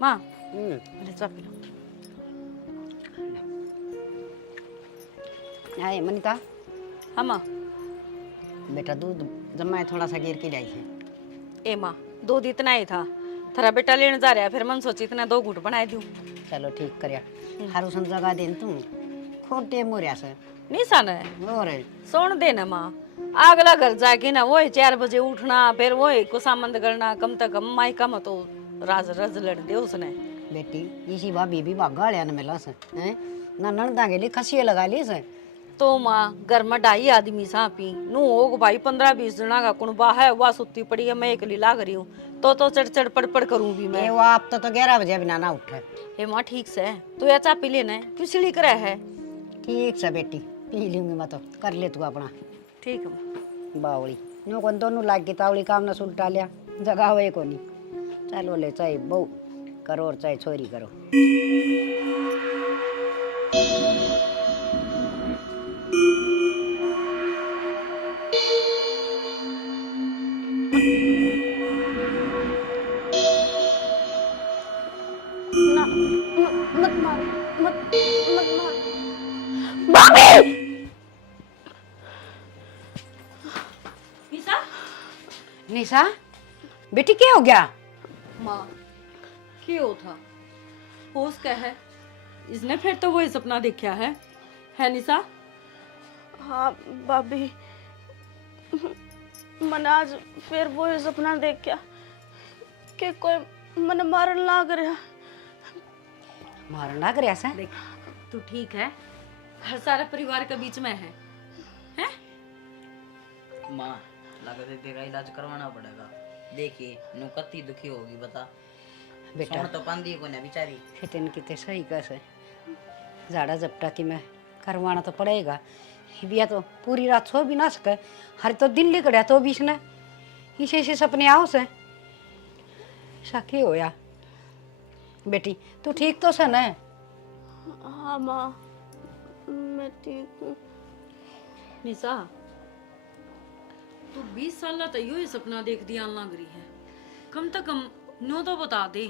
माँ अरे चाय पी लो। आए मनीता, हाँ माँ। बेटा दूध जमाए थोड़ा सा गिर के लाई है। ए माँ, दूध इतना ही था, थारा बेटा लेने जा रहा है, फिर मन सोची इतना 2 घूंट बना दूं। चलो ठीक करया, हारू सन जगा देन तू खोटे मोरिया से नहीं सन है और सोन देना माँ। अगला घर जाके ना वही 4 बजे उठना, फिर वही कुसामंद करना, कम तक कम माई कम तो राज रज लड़ दे उसने। बेटी इसी भाभी भी भागा लिया न मिला से हैं ना नणदा के लिए खसिए लगा ली से। तो माँ घर में 2.5 आदमी सापी नू हो भाई 15-20 जना का कुणबा है, वह सुती पड़ी है, मैं अकेली लाग रही हूँ तो चढ़ चढ़ पड़ करूँ भी मैं। ये वो आप तो 11 बजे बिना ना उठे। हे माँ ठीक से तू या चा पी लेना है, क्यों सिली करे है। ठीक से बेटी पी लूंगी मैं, तो कर ले तू अपना ठीक है माँ। बावड़ी नो कौन दोनों लाग की तावड़ी काम न सुलटा लिया जगह हुए को नहीं। चलो ले चाहे बहू करो और चाहे छोरी करो। ना मत मारो, मत मत मारो भाभी। निशा निशा बेटी क्या हो गया? माँ क्यों था होश क्या है, इसने फिर तो वही सपना देखा है निशा? हाँ भाभी, मन आज फिर वो सपना देखा कि कोई मन मारन लाग रहा। मारन लग रहा से? देख तू ठीक है, हर सारा परिवार के बीच में है हैं? माँ लगता है तेरा इलाज करवाना पड़ेगा। देखिए नु कत्ती दुखी होगी बता। बेटा सोन तो पांदी को ना बेचारी। फितन कितने सही कैसे झाड़ा झपटा की मैं करवाना तो पड़ेगा। बिया तो पूरी रात सो भी ना सके, हर तो दिन लिखड़ा तो भी इसने इसे सपने आओ से ऐसा क्यों होया? बेटी तू ठीक तो से न? हाँ माँ मैं ठीक हूँ। निशा तू 20 साल तो यो ही सपना देख दिया लग रही है, कम से कम नो तो बता दे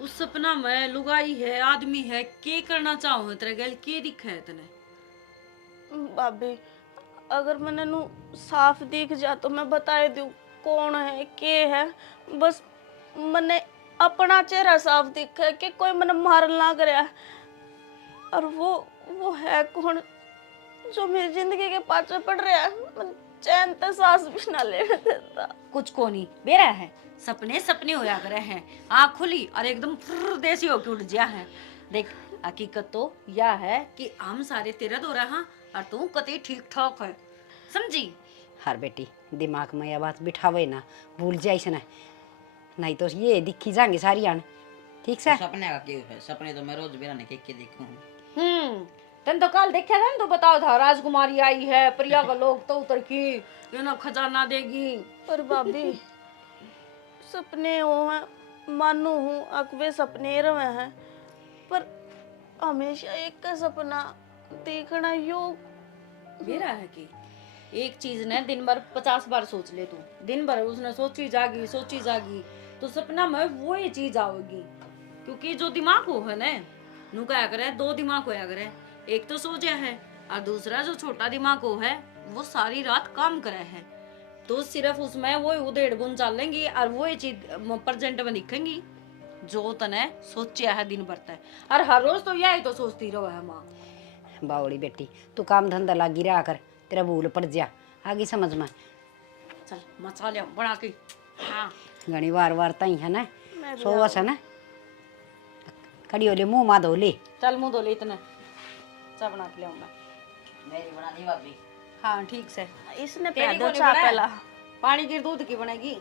उस सपना में लुगाई है आदमी है के करना चाहो तेरे गल के दिखा है तने? भाभी अगर मैंने नु साफ दिख जा तो मैं बता दूँ कौन है के है, बस मैंने अपना चेहरा साफ दिखा है कि कोई मैंने मारन लाग रहा है। और वो है कौन जो मेरी जिंदगी के पाछे पड़ रहा है, मैं चैन तक सांस भी ना लेने देता। कुछ को नहीं बेरा है, सपने सपने होया करे हैं, आँख खुली और एकदम फुर्र देसी होके उठ गया है। देख हकीकत तो यह है कि हम सारे तेरा दो रहा और तू कते ठीक ठाक है, समझी? हर बेटी दिमाग में यह बात बिठावे ना, भूल जाइस ना, नहीं तो ये दिखी जाएंगे सारी आन। ठीक से? सपने का क्यों है? सपने तो मैं रोज बेरा ने के देखूं हूं। तन तो कल देखा था ना, तो बताओ था राजकुमारी आई है, प्रिया का लोग तो उतर की ये ना खजाना देगी। पर भाभी सपने हो हैं मानू हूँ अकवे सपने रहे हैं, पर हमेशा एक का सपना देखना यो मेरा है कि एक चीज ने दिन भर 50 बार सोच ले तू, दिन भर उसने सोची जागी तो सपना में वो ही चीज आवेगी। क्योंकि जो दिमाग हो है ना नु क्या करे, 2 दिमाग होया करे, एक तो सो गया है और दूसरा जो छोटा दिमाग हो है वो सारी रात काम करे है, तो सिर्फ उसमें वो उधेड़ बुन चलेंगी और वो चीज प्रेजेंट में दिखेंगी जो तने सोचा है दिन भर तक, और हर रोज तो यही तो सोचती रहो है माँ। बावड़ी बेटी तू काम धंधा लगी रहा कर, तेरा भूल पड़ जा आगे समझ में। चल मसाले बना के। हाँ घनी वार तई है ना मैं भी सोवस है ना, कड़ी होले मुंह मा धो ले। चल मुँह धो ले इतना, चाय बना के ले मैं। मेरी बना दी भाभी। हाँ ठीक से, इसने तेरी पैदल को नहीं चा बनाया? पहला पानी की दूध की बनेगी।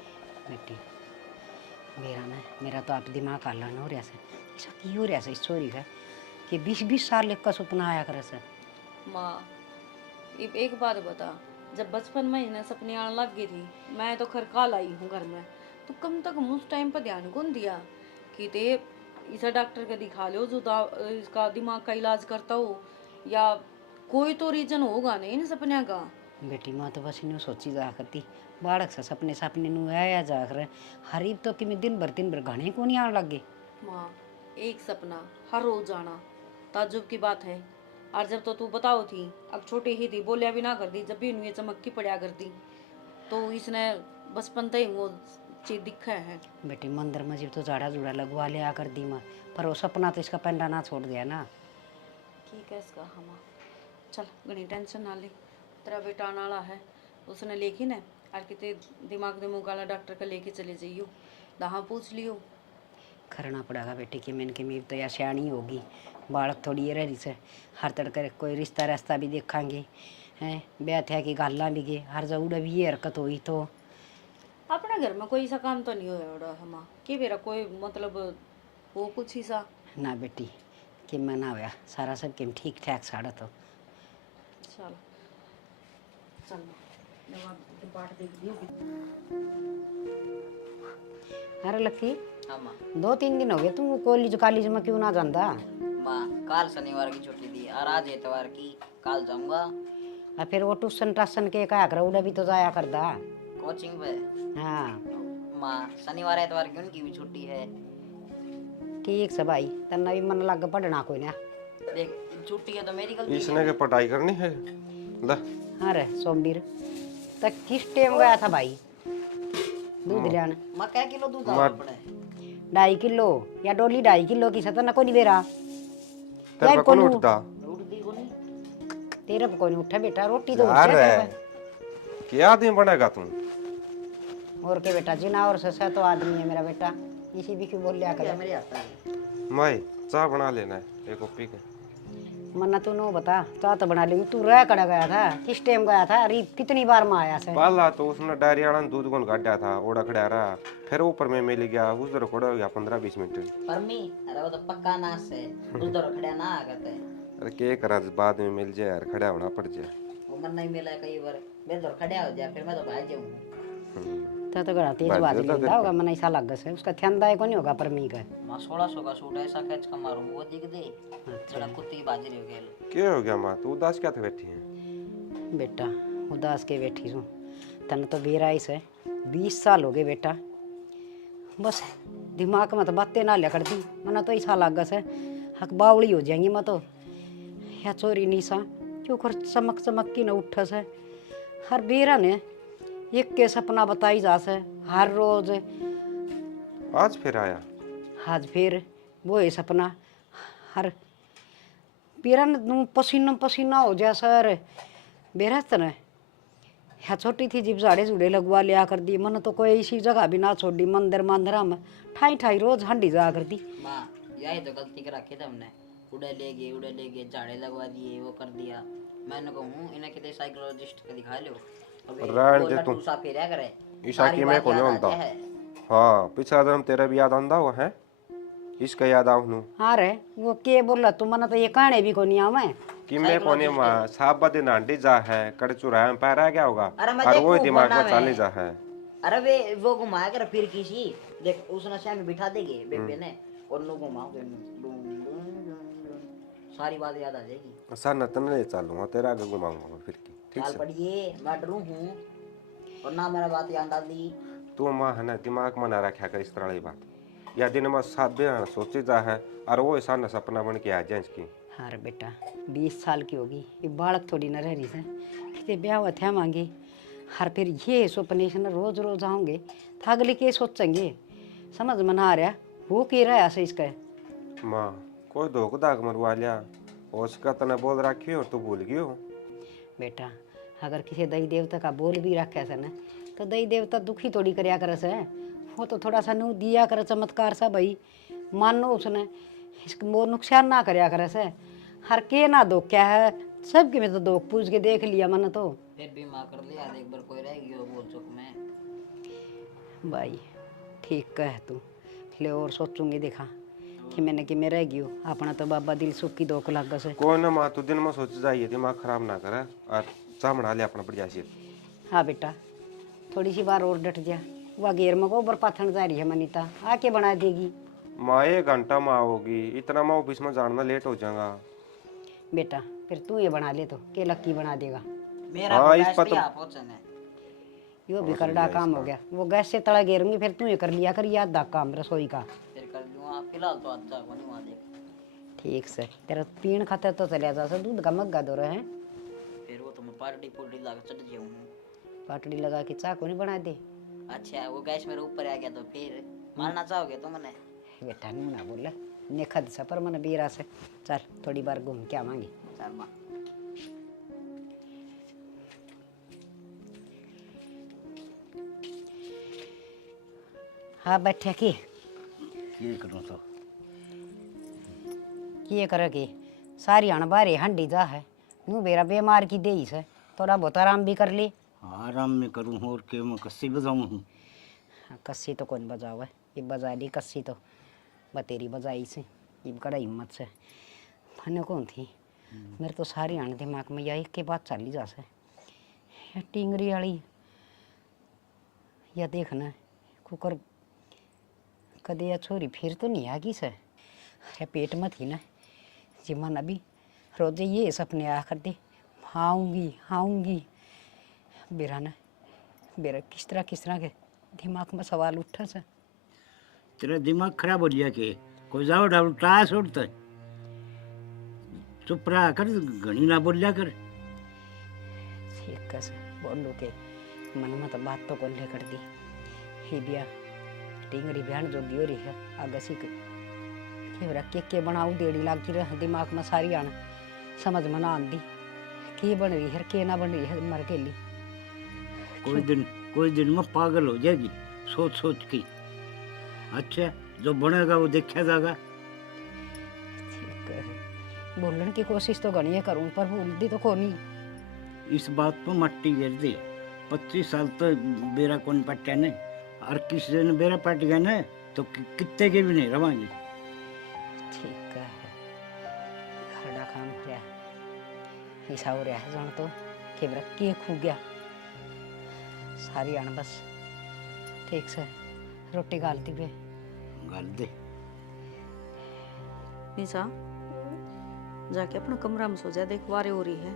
बेटी मेरा तो आप दिमाग हल्ला हो रहा से, ऐसा क्यों हो रहा से इस चोरी का कि 20-20 साल का सपना आया करे से। माँ एक बात बता, जब बचपन में इन्हें सपने आने लग गई थी, मैं तो खैर काल आई हूँ घर में, तो कम तक उस टाइम पर ध्यान कौन दिया कि ते इसे डॉक्टर के दिखा लो जो इसका दिमाग का इलाज करता हो, या कोई तो रीजन होगा नहीं इन सपने का। बेटी माँ तो बस इन्हें सोची जा करती बाड़क से सपने नु आया जा कर हरीब तो कि दिन भर घने को नहीं आने लग गए। माँ, एक सपना हर रोज आना ताज्जुब की बात है। और जब तो तू बताओ थी, अब छोटी ही थी, बोलिया भी ना कर दी, जब भी इन्हें चमक्की पड़ा करती, तो इसने बचपन से ही वो चीज दिखा है। बेटी मंदिर में जब तो झाड़ा झूड़ा लगवा लिया कर दी माँ, पर वो सपना तो इसका पेंडा ना छोड़ दिया ना। ठीक है इसका हम चल घनी टेंशन ना ले, तेरा बेटा आने वाला है, उसने लेखी ना और कितने दिमाग दे मुँह वाला डॉक्टर का लेके चले जाइयो, दहा पूछ लियो। करना पड़ेगा बेटी कि मैंने की मीर तो या सियाणी होगी, बालक थोड़ी ये रही से हर तड़के कोई रिश्ता रास्ता भी देखांगे हैं, ब्याह थे कि गाला भी गए हर जगह भी ये हरकत हुई तो। अपने घर में कोई सा काम तो नहीं होया है माँ, कि मेरा कोई मतलब वो कुछ ही सा। ना बेटी कि मैं ना होया सारा सब किम ठीक ठाक साड़ा तो। चल चल दवा बांट दे दियो। अरे लक्की हाँ माँ। 2-3 दिन हो गए तू कॉलेज में क्यों ना जाता? माँ काल शनिवार की छुट्टी थी और आज एतवार की, काल जाऊंगा और फिर वो ट्यूशन टाशन के क्या कर उड़ा भी तो जाया करदा। कोचिंग पे। हाँ माँ शनिवार एतवार की उनकी भी छुट्टी है। ठीक से भाई तन्ना भी मन लग पढ़ना कोई ना। देख छुट्टी है तो मेरी गलती इसने है। के पढ़ाई करनी है ला। अरे सोमवीर तक किस टाइम गया था भाई दूध लेने? माँ क्या किलो दूध माँ- आना पड़े? 2.5 किलो या डोली 2.5 किलो की सतना को नहीं बेरा तेरे पे कौन कोनी- उठता रोटी दी को नहीं। तेरे पे कोई नहीं उठा बेटा, रोटी तो उठ यार जाए है क्या आदमी बनेगा तू? और के बेटा जिना और ससा तो आदमी है मेरा बेटा, इसी भी क्यों बोल लिया क्या कर। मेरे आता है? मैं चाय बना लेना है एक कॉपी के। मन्ना तू नो बता चाह तो बना लेंगे, तू रह कड़ा गया था किस टाइम गया था? अरे कितनी बार में आया से? पहला तो उसने डायरी वाला ने दूध कौन काटा था ओड़ा खड़ा रहा, फिर ऊपर में मिल गया उधर खड़ा हो गया 15-20 मिनट। परमी अरे वो तो पक्का नाश है, उधर खड़ा ना आगत है। अरे के करा बाद में मिल जाए यार, खड़ा होना पड़ जाए। वो मन नहीं मिला कई बार, मैं तो खड़ा हो जाए फिर मैं तो भाग जाऊँ। तो गड़ा तेज बात बात है, तो लेता होगा मन ऐसा लग से उसका ध्यान दायक नहीं होगा परमी का। माँ 1600 का सूट ऐसा खींच कर मारूँ वो दिख दे जरा कुत्ती की बाजी रह गया। क्या हो गया माँ, तू उदास क्या थे बैठी है? बेटा उदास के बैठी हूँ, तन तो बेराई से 20 साल हो गए बेटा, बस दिमाग में तो बातें ना लिया करती, मना तो ऐसा लग से हक बावड़ी हो जाएंगी मैं तो। या चोरी निशा क्यों कर चमक चमक की न उठ से हर बेरा ने एक के सपना बताई जा से हर रोज। आज फिर आया? आज फिर वो है सपना हर बेरा ने पसीना पसीना हो जा सर बेरा तने। या छोटी थी जिब झाड़े झूड़े लगवा लिया कर दी, मन तो कोई ऐसी जगह भी ना छोड़ी, मंदिर मंदिरा में ठाई ठाई रोज हंडी जा कर दी। माँ यही तो गलती कर रखी थी हमने, उड़े ले गए झाड़े लगवा दिए वो कर दिया। मैंने कहूँ इन्हें कितने साइकोलॉजिस्ट को दिखा लो। रहने दे तू। सा फेरा करे ईशा की मैं कौन होता? हाँ पिछला जन्म तेरा भी याद आंदा हुआ है, इसका याद आऊँ हाँ रे वो के बोला तू, मन तो ये कहने भी को नहीं आवे कि मैं कोने माँ साहब बदे नांडी जा है कड़ चुराया में पैरा क्या होगा अरे मैं और वो देखूं दिमाग में वरना चाले मैं- जा है। अरे वे वो घुमाया कर फिर किसी देख उस नशा में बिठा देंगे बेबे ने और नु घुमाओगे सारी बात याद आ जाएगी। सर नतन ले चलूंगा तेरा आगे घुमाऊंगा मैं फिर की, ठीक चाल से? पड़िए मैं डरू हूँ और ना मेरा बात याद आ दी। तू माँ है ना दिमाग में ना रखा कर इस तरह की बात, या दिन में सब सोचे जा है और वो ऐसा न सपना बन के आ जाए इसकी। हाँ रे बेटा 20 साल की होगी, ये बालक थोड़ी न रह रही से कितने ब्याह हुआ थे मांगे हर फिर ये सपने से न रोज रोज आऊँगे तो अगले के सोचेंगे, समझ में ना आ रहा वो कह रहा है ऐसे इसका। माँ कोई धोख दाग मरवा लिया उसका तना बोल रखी और तू भूल गई हो। बेटा अगर किसी दई देवता का बोल भी रखे से न तो दई देवता दुखी थोड़ी करया करे से, वो तो थोड़ा सा नू दिया करे चमत्कार सा भाई मानो उसने इसको वो नुकसान ना करया करे से। हर के ना दो क्या है सबके में तो दो पूछ के देख लिया मन तो फिर भी माँ कर लिया एक बार कोई रहेगी वो बोल चुक में। भाई ठीक कह तू ले और सोचूंगी देखा कि मैंने कि मैं रह गई हूँ अपना तो बाबा दिल सुखी दो लाग से। कोई ना माँ तू दिन में सोच जाइए दिमाग खराब ना करे और चाह बना ले अपना बढ़िया से। हाँ बेटा थोड़ी सी बार और डट जा, वह घेर में गोबर पाथन जा रही है मनीता आके बना देगी। माँ 1 घंटा माँ होगी इतना मैं ऑफिस में जाना लेट हो जाऊंगा। बेटा फिर तू ये बना ले तो के लक्की बना देगा। मेरा हाँ, इस गैस पर भी तो- आप पहुंचने यो भी करड़ा काम हो गया, वो गैस से तड़ा घेरूंगी फिर तू ये कर लिया कर याद दा काम रसोई का। फिर कर दूँ आप फिलहाल तो अच्छा को नहीं वहाँ देख। ठीक से तेरा पीण खाते तो चलिया जा से दूध का मग्गा दो रहे हैं। फिर वो तो मैं पार्टी पुर्टी ला के चढ़ जाऊँ। पाटड़ी लगा के चाय को नहीं बना दे। अच्छा वो गैस मेरे ऊपर आ गया तो फिर मारना चाहोगे तो मैंने। बेटा नू ना बोला नेखद सा पर मन बीरा से चल थोड़ी बार घूम के आवांगे। चल माँ। हाँ बैठे की ये करूँ तो किए करे की सारी अणबारे हंडी जा है नू बेरा बीमार की दे से थोड़ा बहुत आराम भी कर ली। आराम में करूँ और के मैं कस्सी बजाऊँ। कस्सी तो कौन बजावे ये बजा ली कस्सी तो बतेरी बजाई से ये कड़ा हिम्मत से फने कौन थी मेरे तो सारी आने दिमाग में यही के बात चली जा से या टिंगरी वाली या देखना कुकर कदे या छोरी फिर तो नहीं आगी से या पेट में थी ना जी मन अभी रोजे ये सपने आ कर दे आऊँगी बेरा ना बेरा किस तरह के दिमाग में सवाल उठा से तेरा दिमाग खराब हो गया के कोई जाओ डाल टास उड़ता है। चुप रहा कर घनी ना बोलिया कर। ठीक है से बोलो के मन में तो बात तो कोल्हे कर दी ही बिया टिंगरी बहन जो दियो रही है आगे सी के बनाऊ देड़ी लागी रह दिमाग में सारी आना समझ में ना आंदी के बन रही है के ना बन रही है मर के ली कोई दिन में पागल हो जाएगी सोच के। अच्छा जो बनेगा वो देखा जाएगा। ठीक है बोलने की कोशिश तो घनी करूं पर बोलती तो कोनी। इस बात पर मट्टी गिर दे 25 साल तो बेरा कौन पट्टा ने और किसी दिन बेरा पट गया ना तो कितने के भी नहीं रवांगी। ठीक है खड़ा काम हो रहा ऐसा हो रहा है जान तो केवरा के खू गया सारी आन बस ठीक से रोटी गालती पे गाल दे। निशा जाके अपना कमरा में सो जा देख वारे हो रही है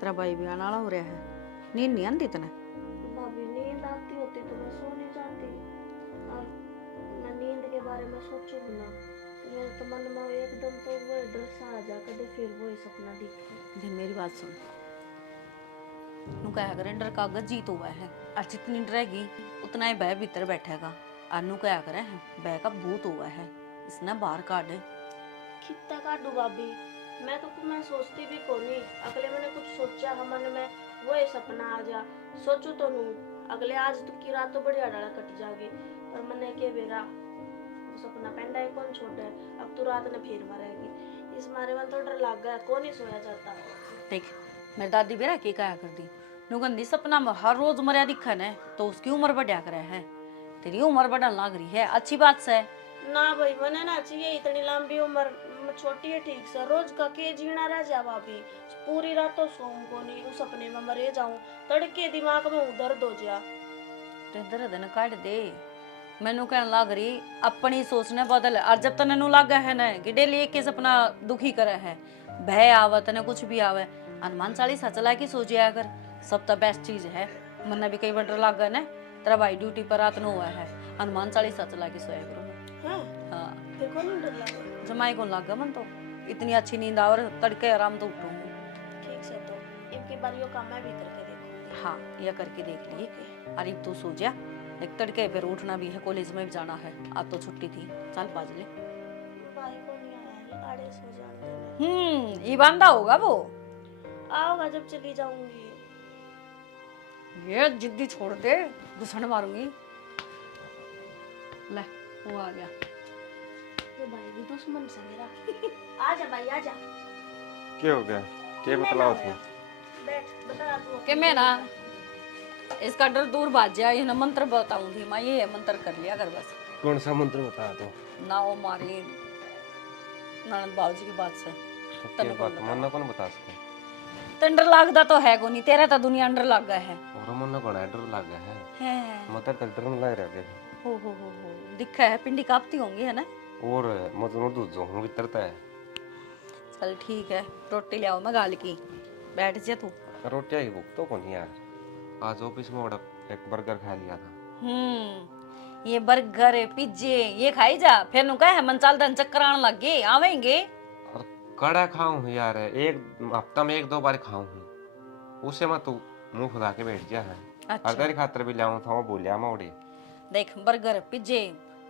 तेरा भाई भी आना हो रहा है नींद नहीं आती तने। भाभी नींद आती होती तो मैं सो नहीं जाती और मैं नींद के बारे में सोचूंगी ना तो मेरे तो मन में एकदम तो वो डर सा आ जा कदे फिर वो सपना दिखे। देख मेरी बात सुन नू कहा करे डर का जीत हुआ है और जितनी डरेगी उतना ही भय भीतर बैठेगा और नू कहा करे भय का भूत हुआ है इसने बाहर काट कितना काटू भाभी मैं सोचती भी कोनी अगले मैंने कुछ सोचा है मन में वो सपना आ जा सोचू तो नू अगले आज तू की रात तो बढ़िया डाला कट जाएगी पर मैंने के बेरा वो सपना पेंडा है कौन छोड़ा है अब तू रात ने फिर मरेगी इस मारे में तो डर लग गया कौन ही सोया जाता। देख मेरी दादी बेरा के कहा कर दी नू गंदी सपना में हर रोज मरिया दिखन है तो उसकी उम्र बढ़िया करे है तेरी उम्र बढ़न लग रही है अच्छी बात से ना भाई मैंने ना चाहिए इतनी लंबी उम्र छोटी है ठीक से रोज का के जीना रह जा भाभी पूरी रात तो सोऊं को नहीं उस सपने में मरे जाऊं तड़के दिमाग में दर्द हो जा ते दर्द न काट दे मैनू कहने लग रही अपनी सोचने बदल और जब तने नू लगा है ना कि डेली एक के सपना दुखी करे है भय आवे तने कुछ भी आवे हनुमान चालीसा चला के सो जाया कर सब तो बेस्ट चीज है मन्ना भी कई बार डर लग गया ना तेरा भाई ड्यूटी पर रात न हुआ है हनुमान चालीसा चला के सोया करो। हाँ फिर कौन डर लगा जमाई को लग गया मन तो इतनी अच्छी नींद आ और तड़के आराम तो उठूँ ठीक से तो इनकी बार यो काम मैं भी करके देखूंगी। हाँ यह करके देख लिए अरे तू सो जा एक तड़के फिर उठना भी है कॉलेज में भी जाना है आज तो छुट्टी थी चल बाज ले भाई को नहीं आया आड़े सो जाते ये बंदा होगा वो आओगा जब चली जाऊंगी। ये जिद्दी छोड़ दे घुसन मारूंगी ले वो आ गया ये भाई भी दुश्मन से मेरा आजा भाई आजा क्या हो गया क्या बतलाओ थे बैठ बता तू कि मैं ना इसका डर दूर भाग जाए ये ना मंत्र बताऊंगी मैं ये मंत्र कर लिया कर बस कौन सा मंत्र बता दो ना वो मारी ननद बाबूजी की बात से क्या बात मन्ना कौन बता सके तन डर लगदा तो है को नहीं तेरा तो दुनिया अंडर लग गया है और मन्ना बड़ा डर लग गया है मतलब तक डर लग रहा है हो दिखा है पिंडी कांपती होंगी है ना और मतलब दूध जो हूं भीतर है। चल ठीक है रोटी ले आओ मैं गाल की बैठ जा तू रोटियां ही भूख तो कौन यार आज ऑफिस में बड़ा एक बर्गर खा लिया था ये बर्गर पिज्जे ये खाई जा, फिर नु कहे मन चाल दन चक्कर आने लग गए आवेंगे। और कड़ा खाऊं यार, एक हफ्ता में 1-2 बार खाऊं, उसे मैं तू मुंह फुला के बैठ जा है। अच्छा। और तेरी खातर भी लाऊं था, वो बोलिया मोड़े। देख बर्गर पिज्जे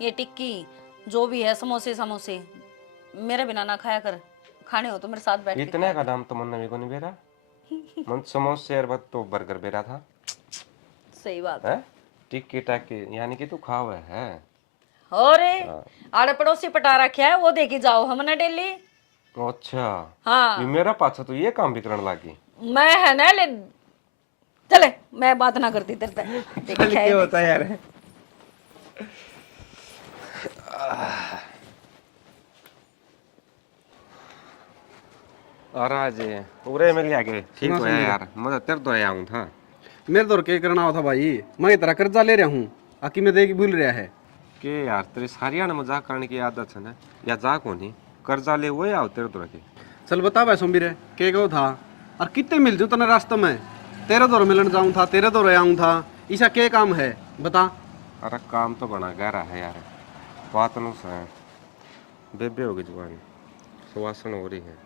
ये टिक्की जो भी है समोसे समोसे मेरे बिना ना खाया कर, खाने हो तो मेरे साथ बैठ के इतने का दाम तो मन भी को नहीं बेरा, मन समोसे और बस तो बर्गर बेरा था। सही बात है टिक्की टाकी यानी कि तू खावे है। और आड़े पड़ोसी पटा रखे है वो देखी जाओ हमने डेली। अच्छा हाँ ये मेरा पाछा तो ये काम भी करने लगी। मैं है ना ले चले, मैं बात ना करती तेरे से। देख क्या है, होता है यार। और आज पूरे मिल गया के ठीक हो यार, मैं तेरे तो आया हूं था। मेरे तो क्या करना था भाई, मैं तेरा कर्जा ले रहा हूँ, आकी में दे के भूल रहा है के यार तेरी सारिया ने मजाक करने की आदत है ना, या जा को नहीं कर्जा ले वो या तेरे तो रखे। चल बता भाई सोमबीर के गो था और कितने मिल जू तने रास्ते में, तेरे दौर मिलन जाऊँ था, तेरे दौर आऊँ था, ऐसा क्या काम है बता। अरे काम तो बना गहरा है यार, बात नु से बेबे होगी जवानी, सुवासन हो रही है,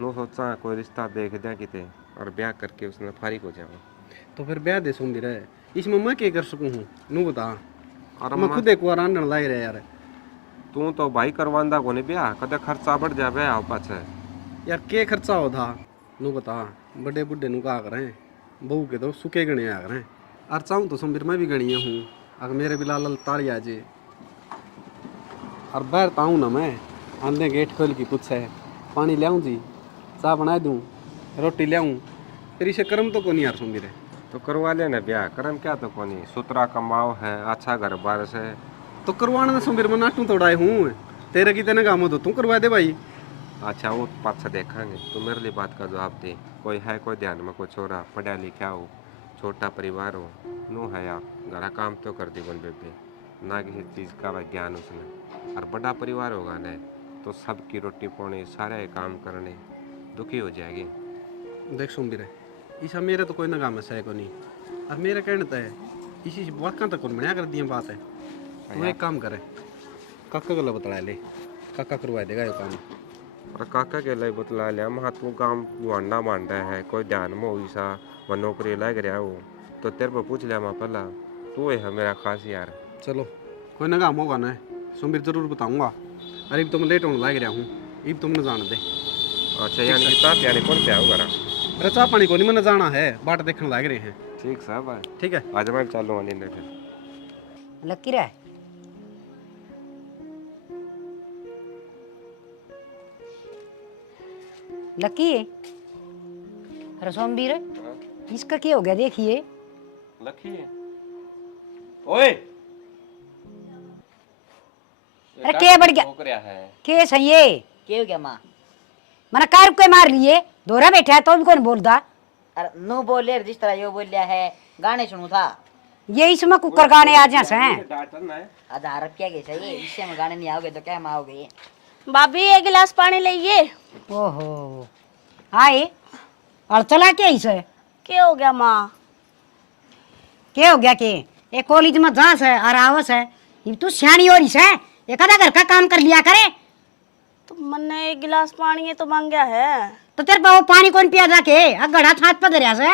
नो सोचा कोई रिश्ता देख दिया किते और ब्याह करके उसने फारिग हो जाऊँ। तो फिर ब्याह दे सोमबीर, इसमें मैं क्या कर सकूँ हूँ नू बता। और मैं खुद एक बार आंडन लाई रहा यार। तू तो भाई करवांदा को नहीं ब्याह, कदे खर्चा बढ़ जा ब्याह पाछे। यार के खर्चा हो था नू बता, बड़े बुढ़े नू कहा करें, बहू के तो सुखे गणे आ करें, और चाहूँ तो सोमबीर मैं भी गणिया हूँ, अगर मेरे भी लाल ताड़ी आ जे और बाहर ताऊँ ना मैं आंदे गेट खोल के कुछ है पानी लियाऊँ जी, चाय बना दूँ, रोटी लियाऊँ, फिर इसे कर्म तो को नहीं यार सोमबीर। तो करवा लेना ब्याह, करम क्या तो कोनी, सुतरा कमाओ है, अच्छा घर बार से। तो करवाने में सोमबीर मैं नाटू तोड़ाए हूँ, तेरे की तेने काम हो तो तू करवा दे भाई। अच्छा वो पाछा देखेंगे, तू मेरे लिए बात का जवाब दे। कोई है कोई ध्यान में, कोई छोरा पढ़ा लिखा हो, छोटा परिवार हो, नू है यार घरा काम तो कर दी बन बेबे, ना किसी चीज़ का वह ज्ञान उसने। और बड़ा परिवार होगा ना तो सबकी रोटी पानी सारे काम करने दुखी हो जाएगी। देख सोमबीर ईसा मेरे तो कोई ना काम है को नहीं, और मेरे कहने तो है इसी वाकई तक कौन बढ़िया कर दिया बात है। तू एक काम करे, काका को बतला ले, काका करवा देगा ये काम। और काका के लिए बतला लिया, महा तू काम वांडा मांडा है, कोई ध्यान में हुई सा वह नौकरी लग रहा हो तो तेरे पर पूछ लिया मैं पहला, तू है मेरा खास यार। चलो कोई ना काम होगा ना सोमबीर जरूर बताऊंगा। अरे अब तो मैं लेट होने लग रहा हूँ, अब तो मैंने जान दे। अच्छा यानी कि ताप यानी कौन क्या होगा? अरे चाह पानी को नहीं मैंने जाना है, बाट देखने लग रहे हैं। ठीक साहब है, ठीक है आज मैं चालू वाली ने फिर। लकी रे लकी, अरे सोमबीर इसका क्या हो गया देखिए। लकी ओए अरे क्या बढ़ गया, हो रहा है? के सही है क्या हो गया माँ? मैंने कार को मार लिए, दोहरा बैठा है तो भी कौन बोलता। अरे नो बोले जिस तरह यो बोल लिया है, गाने सुनू था ये इसमें कुकर गाने आ जा हैं। डांटन है। आज हरप क्या गया चाहिए, इससे में गाने नहीं आओगे तो क्या में आओगे? भाभी एक गिलास पानी लाइए। ओहो आए और चला क्या इसे, क्या हो गया माँ? क्या हो गया के एक कॉलेज में जास है और आवस है, ये तू सियानी और इस है, एक आधा घर का काम कर लिया करे। तो मैंने एक गिलास पानी है तो मांग गया है। तो तेरे पास वो पानी कौन पिया जाके, गड़ा छात पर दरिया से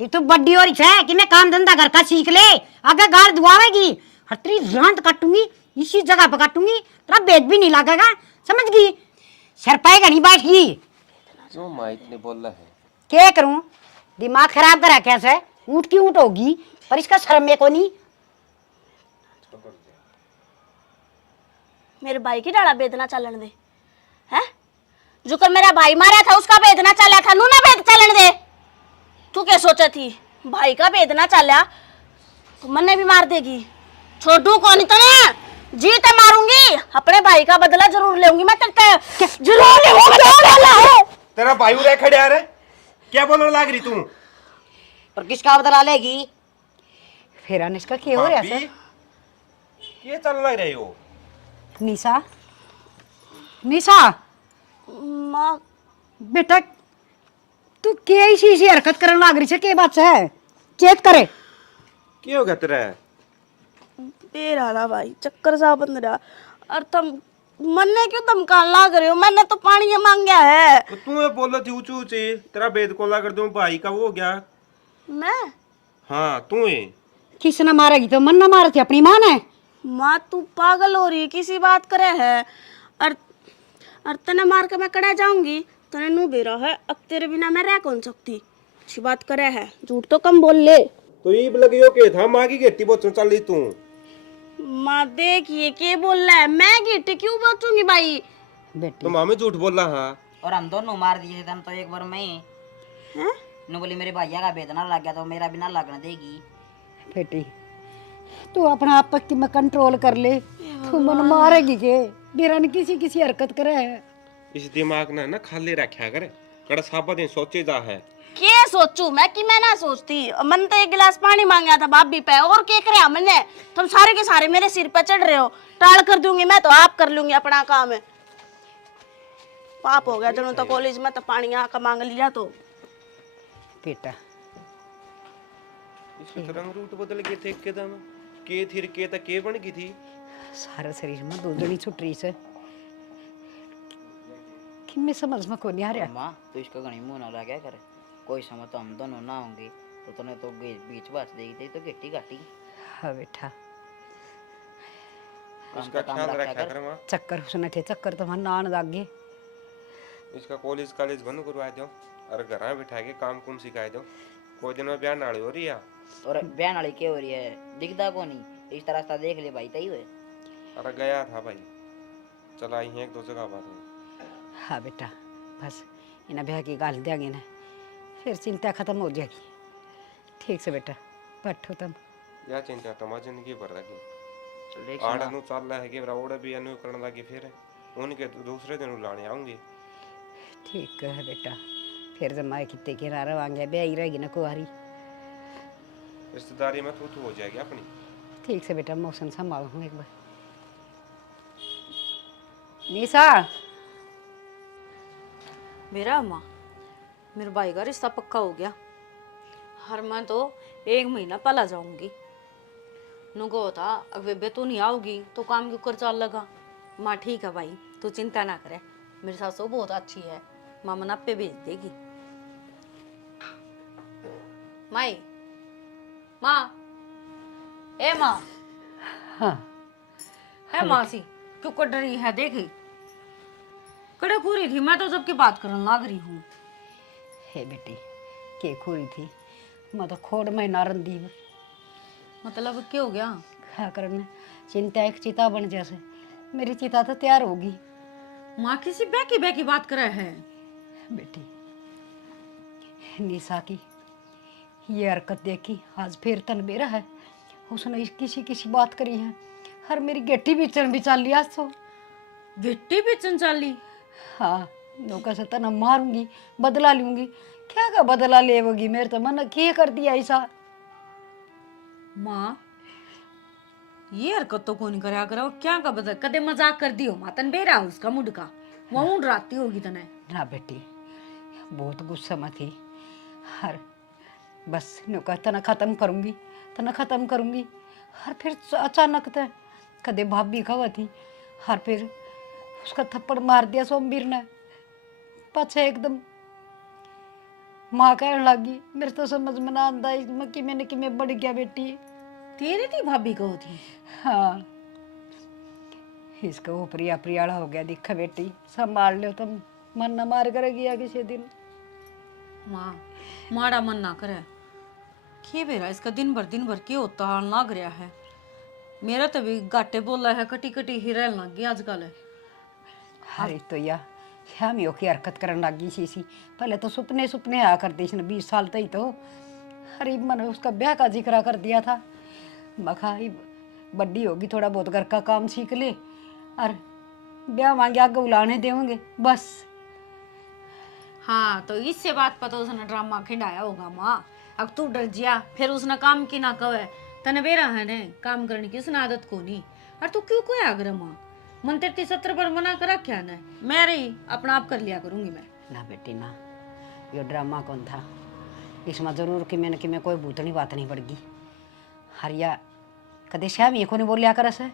ये तो बड्डी और है कि मैं काम धंधा घर का सीख ले, आगे गाड़ दुआवेगी हर तेरी जान काटूंगी, इसी जगह पर काटूंगी, तेरा बेद भी नहीं लगेगा, समझ गई? सर पाएगा नहीं बैठ गई। क्यों माँ इतने बोल रहा है? क्या करूं, दिमाग खराब करा कैसे, ऊँट की ऊँट होगी पर इसका शर्म में को नहीं। मेरे भाई की डाला बेदना चलन दे है, जो कर मेरा भाई मारा था उसका बेदना चला था, नू ना बेद चलन दे। तू क्या सोचा थी भाई का बेदना चला तो मन्ने भी मार देगी, छोटू को नहीं तो ना जीते मारूंगी, अपने भाई का बदला जरूर लेऊंगी मैं तेरे, जरूर लेऊंगी। तेरा भाई उरे खड़े आ रे, क्या बोलने लग रही तू? पर किसका बदला लेगी? फिर इसका क्या हो रहा है? ये चल लग रही हो? निशा निशा माँ बेटा तू क्या इसी हरकत करने लग रही है, के बात है चेत करे। क्या हो गया तेरा? बेरा ना भाई चक्कर सा बंद रहा। और तुम मन ने क्यों धमकान लाग रहे हो? मैंने तो पानी मांगा है। तो तू ये बोलो थी ऊंची ऊंची तेरा बेद कोला कर दूं भाई का वो हो गया। मैं हाँ तू है। किसने मारेगी तो मन ना मारे थी अपनी माँ ने। माँ तू पागल हो रही है, किसी बात करे है। और तने मार के मैं कड़ा जाऊंगी, तने नू बेरा है। अब तेरे बिना मैं रह कौन सकती? अच्छी बात करे है, झूठ तो कम बोल ले। तो ये लगियो के था माँ की गेटी बोचो चल रही तू। माँ देखिए के बोल रहा है, मैं गिट्टी क्यों बचूंगी भाई? बेटी तो माँ में झूठ बोल रहा हाँ। और हम दोनों मार दिए थे तो एक बार मैं हैं? नु बोली मेरे भैया का बेदना लग गया तो मेरा बिना लगना देगी। बेटी तू अपना आप की में कंट्रोल कर ले। तू मन मारेगी के मेरा ने किसी किसी हरकत करे है। इस दिमाग ने ना खाली रखा कर कड़ा साबा दिन सोचे जा है। के सोचू मैं कि मैं ना सोचती। मन तो एक गिलास पानी मांगा था भाभी पे, और के करे मैंने? तुम सारे के सारे मेरे सिर पे चढ़ रहे हो। टाल कर दूंगी मैं तो आप कर लूंगी अपना काम है। पाप हो गया जब तो कॉलेज में तो पानी आका मांग लिया तो। बेटा इसके रंग रूट बदल गए थे एकदम। के थी के तक के बन गई थी। सारा शरीर में दूधनी छुट रही से कि मैं समझ में को नहीं आ रहा। माँ तो इसका गणी मुंह ना लगा करे। कोई समय तो हम दोनों ना होंगे तो तूने तो बीच बात देगी थी तो गिट्टी काटी। हाँ बेटा उसका ख्याल रखा कर माँ। चक्कर उसने थे चक्कर तो मन आने लग गए। इसका कॉलेज कॉलेज बंद करवा दो और घर में बिठा के काम कुम सिखा दो। कोई दिन में ब्याह नाड़ी हो रही है। और बहन वाली क्या हो रही है दिखता को नहीं। इस रास्ता देख ले भाई तई हुए। अरे गया था भाई चला आई है एक दो जगह बात हुई। हाँ बेटा बस इन्हें ब्याह की गाल देंगे ना फिर चिंता खत्म हो जाएगी। ठीक से बेटा बैठो तुम। या चिंता तुम्हारी जिंदगी भर रखी। चल देख आड़ नु चल रहा है कि ओड़े भी अनु करने लगी फिर उनके दूसरे दिन लाने आऊंगी। ठीक है बेटा फिर जब माए कितने के नारा वांगे ब्याह ही रहेगी ना कुआरी। रिश्तेदारी में तू हो जाएगी अपनी। ठीक से बेटा मौसम संभालो हूँ एक बार। निशा मेरा माँ मेरे भाई का रिश्ता पक्का हो गया। हर मैं तो 1 महीना पला जाऊंगी। नुको था अब बेबे तू नहीं आओगी तो काम क्यों कर चल लगा। माँ ठीक है भाई तू चिंता ना करे। मेरी सासू बहुत अच्छी है। माँ मना पे भेज देगी। माई माँ ए माँ हाँ है मासी क्यों कट रही है? देखी कड़े खूरी थी मैं तो जब की बात करने लग रही हूँ। हे बेटी के खोरी थी मैं तो खोड़ में नारंदी में मतलब क्या हो गया? क्या करने चिंता एक चिता बन जैसे मेरी चिता तो तैयार होगी। माँ किसी बैकी बात करे है। बेटी निशा की ये हरकत देखी आज फिर तन बेरा है। उसने किसी किसी बात करी है। हर मेरी गेटी भी चल लिया सो गिट्टी बेचन चाली। हाँ नौका से तना मारूंगी बदला लूंगी। क्या का बदला लेवगी? मेरे तो मन क्या कर दिया ऐसा। माँ ये हरकत तो कौन करा करा क्या का बदल कदे मजाक कर दियो माँ तन बेरा उसका मुड का वहाँ राती होगी तने। ना बेटी बहुत गुस्सा में थी। हर बस नौका तना खत्म करूंगी हर फिर अचानक तो कदे भाभी खवा थी हर फिर उसका थप्पड़ मार दिया सोमवीर ने। पछे एकदम माँ कहने लगी मेरे तो समझ में ना आता इसमें कि मैंने कि मैं बढ़ गया बेटी। तेरी थी भाभी को थी। हाँ इसका वो प्रियाड़ा हो गया दिखा बेटी संभाल लो तुम मन न मार कर गया किसी दिन। माँ माड़ा मन ना करे के बेरा इसका दिन भर के होता हाल लग रहा है। मेरा तो भी गाटे बोला है कटी ही रहने लग गई आजकल। अरे तो या हम यो की हरकत करने लगी सी पहले तो सुपने आया करती इसने 20 साल तक ही तो। अरे मैंने उसका ब्याह का जिक्र कर दिया था। मखा बड्डी होगी थोड़ा बहुत घर का काम सीख ले और ब्याह मांगे आगे बुलाने देंगे बस। हाँ तो इससे बात पता उसने ड्रामा खिंडाया होगा माँ। अब तू डर जिया फिर उसने काम की ना कहे तने बेरा है ने काम करने की उसने आदत को नहीं। और तू क्यों कोई आग्रह माँ मन 33-70 पर मना करा क्या ना मैं रही अपना आप कर लिया करूंगी मैं। ना बेटी ना ये ड्रामा कौन था इसमें जरूर कि मैं कोई भूतनी बात नहीं पड़गी। हरिया कदे श्यामी को नहीं बोलिया कर से।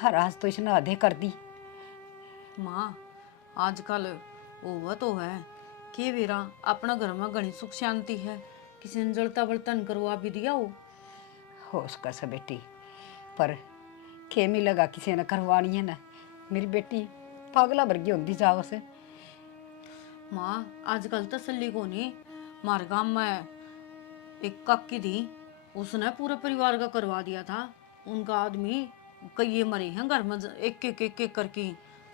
हर आज तो इसने आधे कर दी। माँ आजकल वो तो है कि वीरा अपना घर में घनी सुख शांति है, किसी ने जलता बर्तन करवा भी दिया हो उसका से बेटी, पर खेमी लगा किसी ने करवानी है ना। मेरी बेटी पागला वर्गी होती जाओ से। माँ आजकल तसल्ली को नहीं। हमारे गांव में एक काकी थी, उसने पूरे परिवार का करवा दिया था। उनका आदमी कई मरे हैं घर में एक करके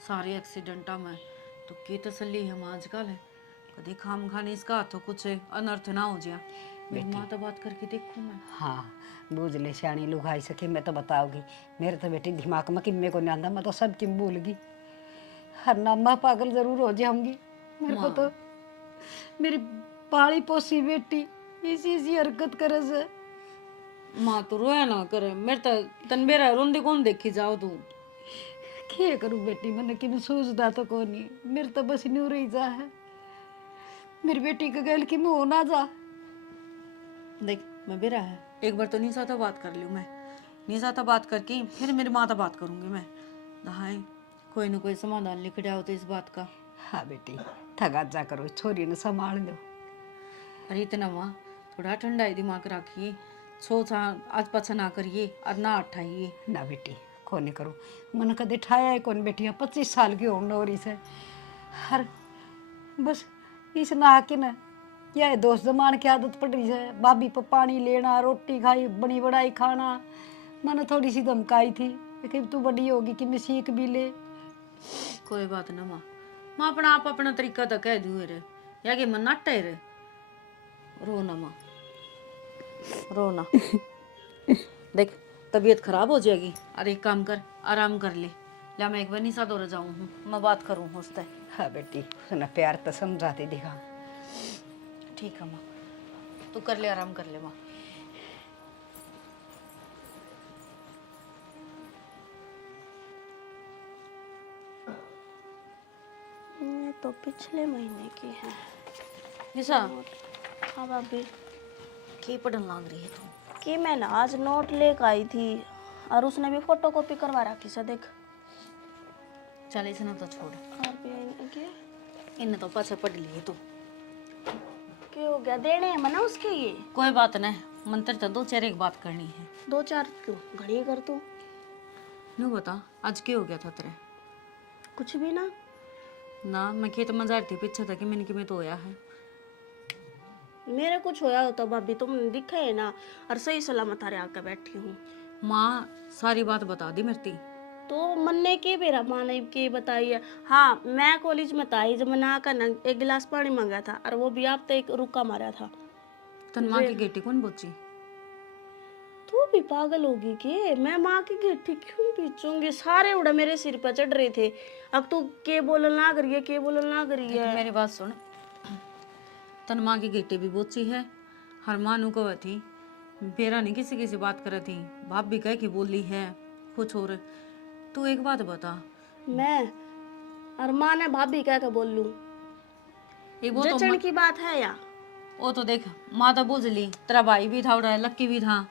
सारे एक्सीडेंटा में। तो की तसल्ली है माँ आजकल है, कभी खाम खाने इसका हाथों कुछ अनर्थ ना हो जाए। मेरी माँ तो बात करके देखूँ मैं। हाँ बूझ ले सियाणी लुगाई सके, मैं तो बताओगी। मेरे तो बेटी दिमाग में किम्मे को नहीं आंदा, मैं तो सब किम भूल गई। हर नामा पागल जरूर हो जाऊंगी। मेरे को तो मेरी पाली पोसी बेटी इसी हरकत करे से। माँ तो रोया ना करे, मेरे तो तनबेरा रोंदी कौन देखी जाओ तू। क्या करूं बेटी, मैंने कि सोचता तो कौन नहीं। मेरे तो बस न्यू रही जा है। मेरी बेटी का गैल कि मैं हो ना जा। देख मैं बेरा है, एक बार तो निशा तो बात कर लूँ मैं। निशा तो बात करके फिर मेरी माँ तो बात करूंगी मैं। हाय कोई ना कोई समाधान लिख जाओ तो इस बात का। हाँ बेटी थगा जा करो, छोरी ने संभाल लो। अरे इतना माँ थोड़ा ठंडा ही दिमाग रखिए, सोचा आज पाछा ना करिए और ना उठाइए। ना बेटी कौन नहीं करूँ, मन कदे ठाया है कौन बेटी। 25 साल की होने हो रही से। हर बस इस ना के ना यह दोस्त जमान की आदत पड़ रही है। भाभी पर पानी लेना, रोटी खाई बनी बनाई खाना। मैंने थोड़ी सी धमकाई थी कि तू बड़ी होगी कि मैं सीख भी ले। कोई बात ना माँ, माँ अपना आप अपना तरीका तो कह दूँ रे, या कि मन नाटा रे। रो ना माँ, रो ना। देख तबीयत खराब हो जाएगी और एक काम कर, आराम कर ले। या मैं एक बार निशा दौड़ जाऊँ हूँ, मैं बात करूँ उससे। हाँ बेटी उसने प्यार तो समझाते दिखा। ठीक है माँ, तू कर ले, आराम कर ले माँ। ये तो पिछले महीने की है। निशा हाँ भाभी, की पढ़न लग रही है तू? कि मैं ना आज नोट लेकर आई थी और उसने भी फोटो कॉपी करवा रखी से। देख चल इसे ना तो छोड़, RBI ने के इन्हें तो पाछे पढ़ लिए तू। क्या हो गया, देने हैं मना उसके ये। कोई बात नहीं, मंत्र तो दो चार एक बात करनी है। 2-4 क्यों घड़ी कर तू। नू बता आज क्या हो गया था तेरे? कुछ भी ना। ना मैं खेत में जा रही थी, पीछे था कि मैंने कि मैं तो होया है। मेरे कुछ होया होता भाभी, तुमने दिखा है ना, और सही सलामत हारे आकर बैठी हूँ। माँ सारी बात बता दी मेरी। तो मन ने के मेरा माँ ने के बताई है। हाँ मैं कॉलेज में था, जब मैंने आकर ना एक गिलास पानी मांगा था और वो भी आप तो एक रुका मारा था। तन माँ की गेटी कौन बोची? तू भी पागल होगी के? मैं माँ की गेठी क्यों पीछूंगी? सारे उड़ा मेरे सिर पर चढ़ रहे थे। अब तू के बोलना ना करिए, के बोलना ना करिए। मेरी बात सुन, तन माँ की गेटी भी बोची है। हर मानू को थी बेरा नहीं किसी किसी बात करे थी, बाप भी कह के बोली है कुछ और। तू एक बात बता, मैं और माँ ने भाभी कह के बोल लूं, एक वो तो जचन की बात है या? वो तो देख माँ तो बूझ ली, तेरा भाई भी था उड़ा लक्की भी था,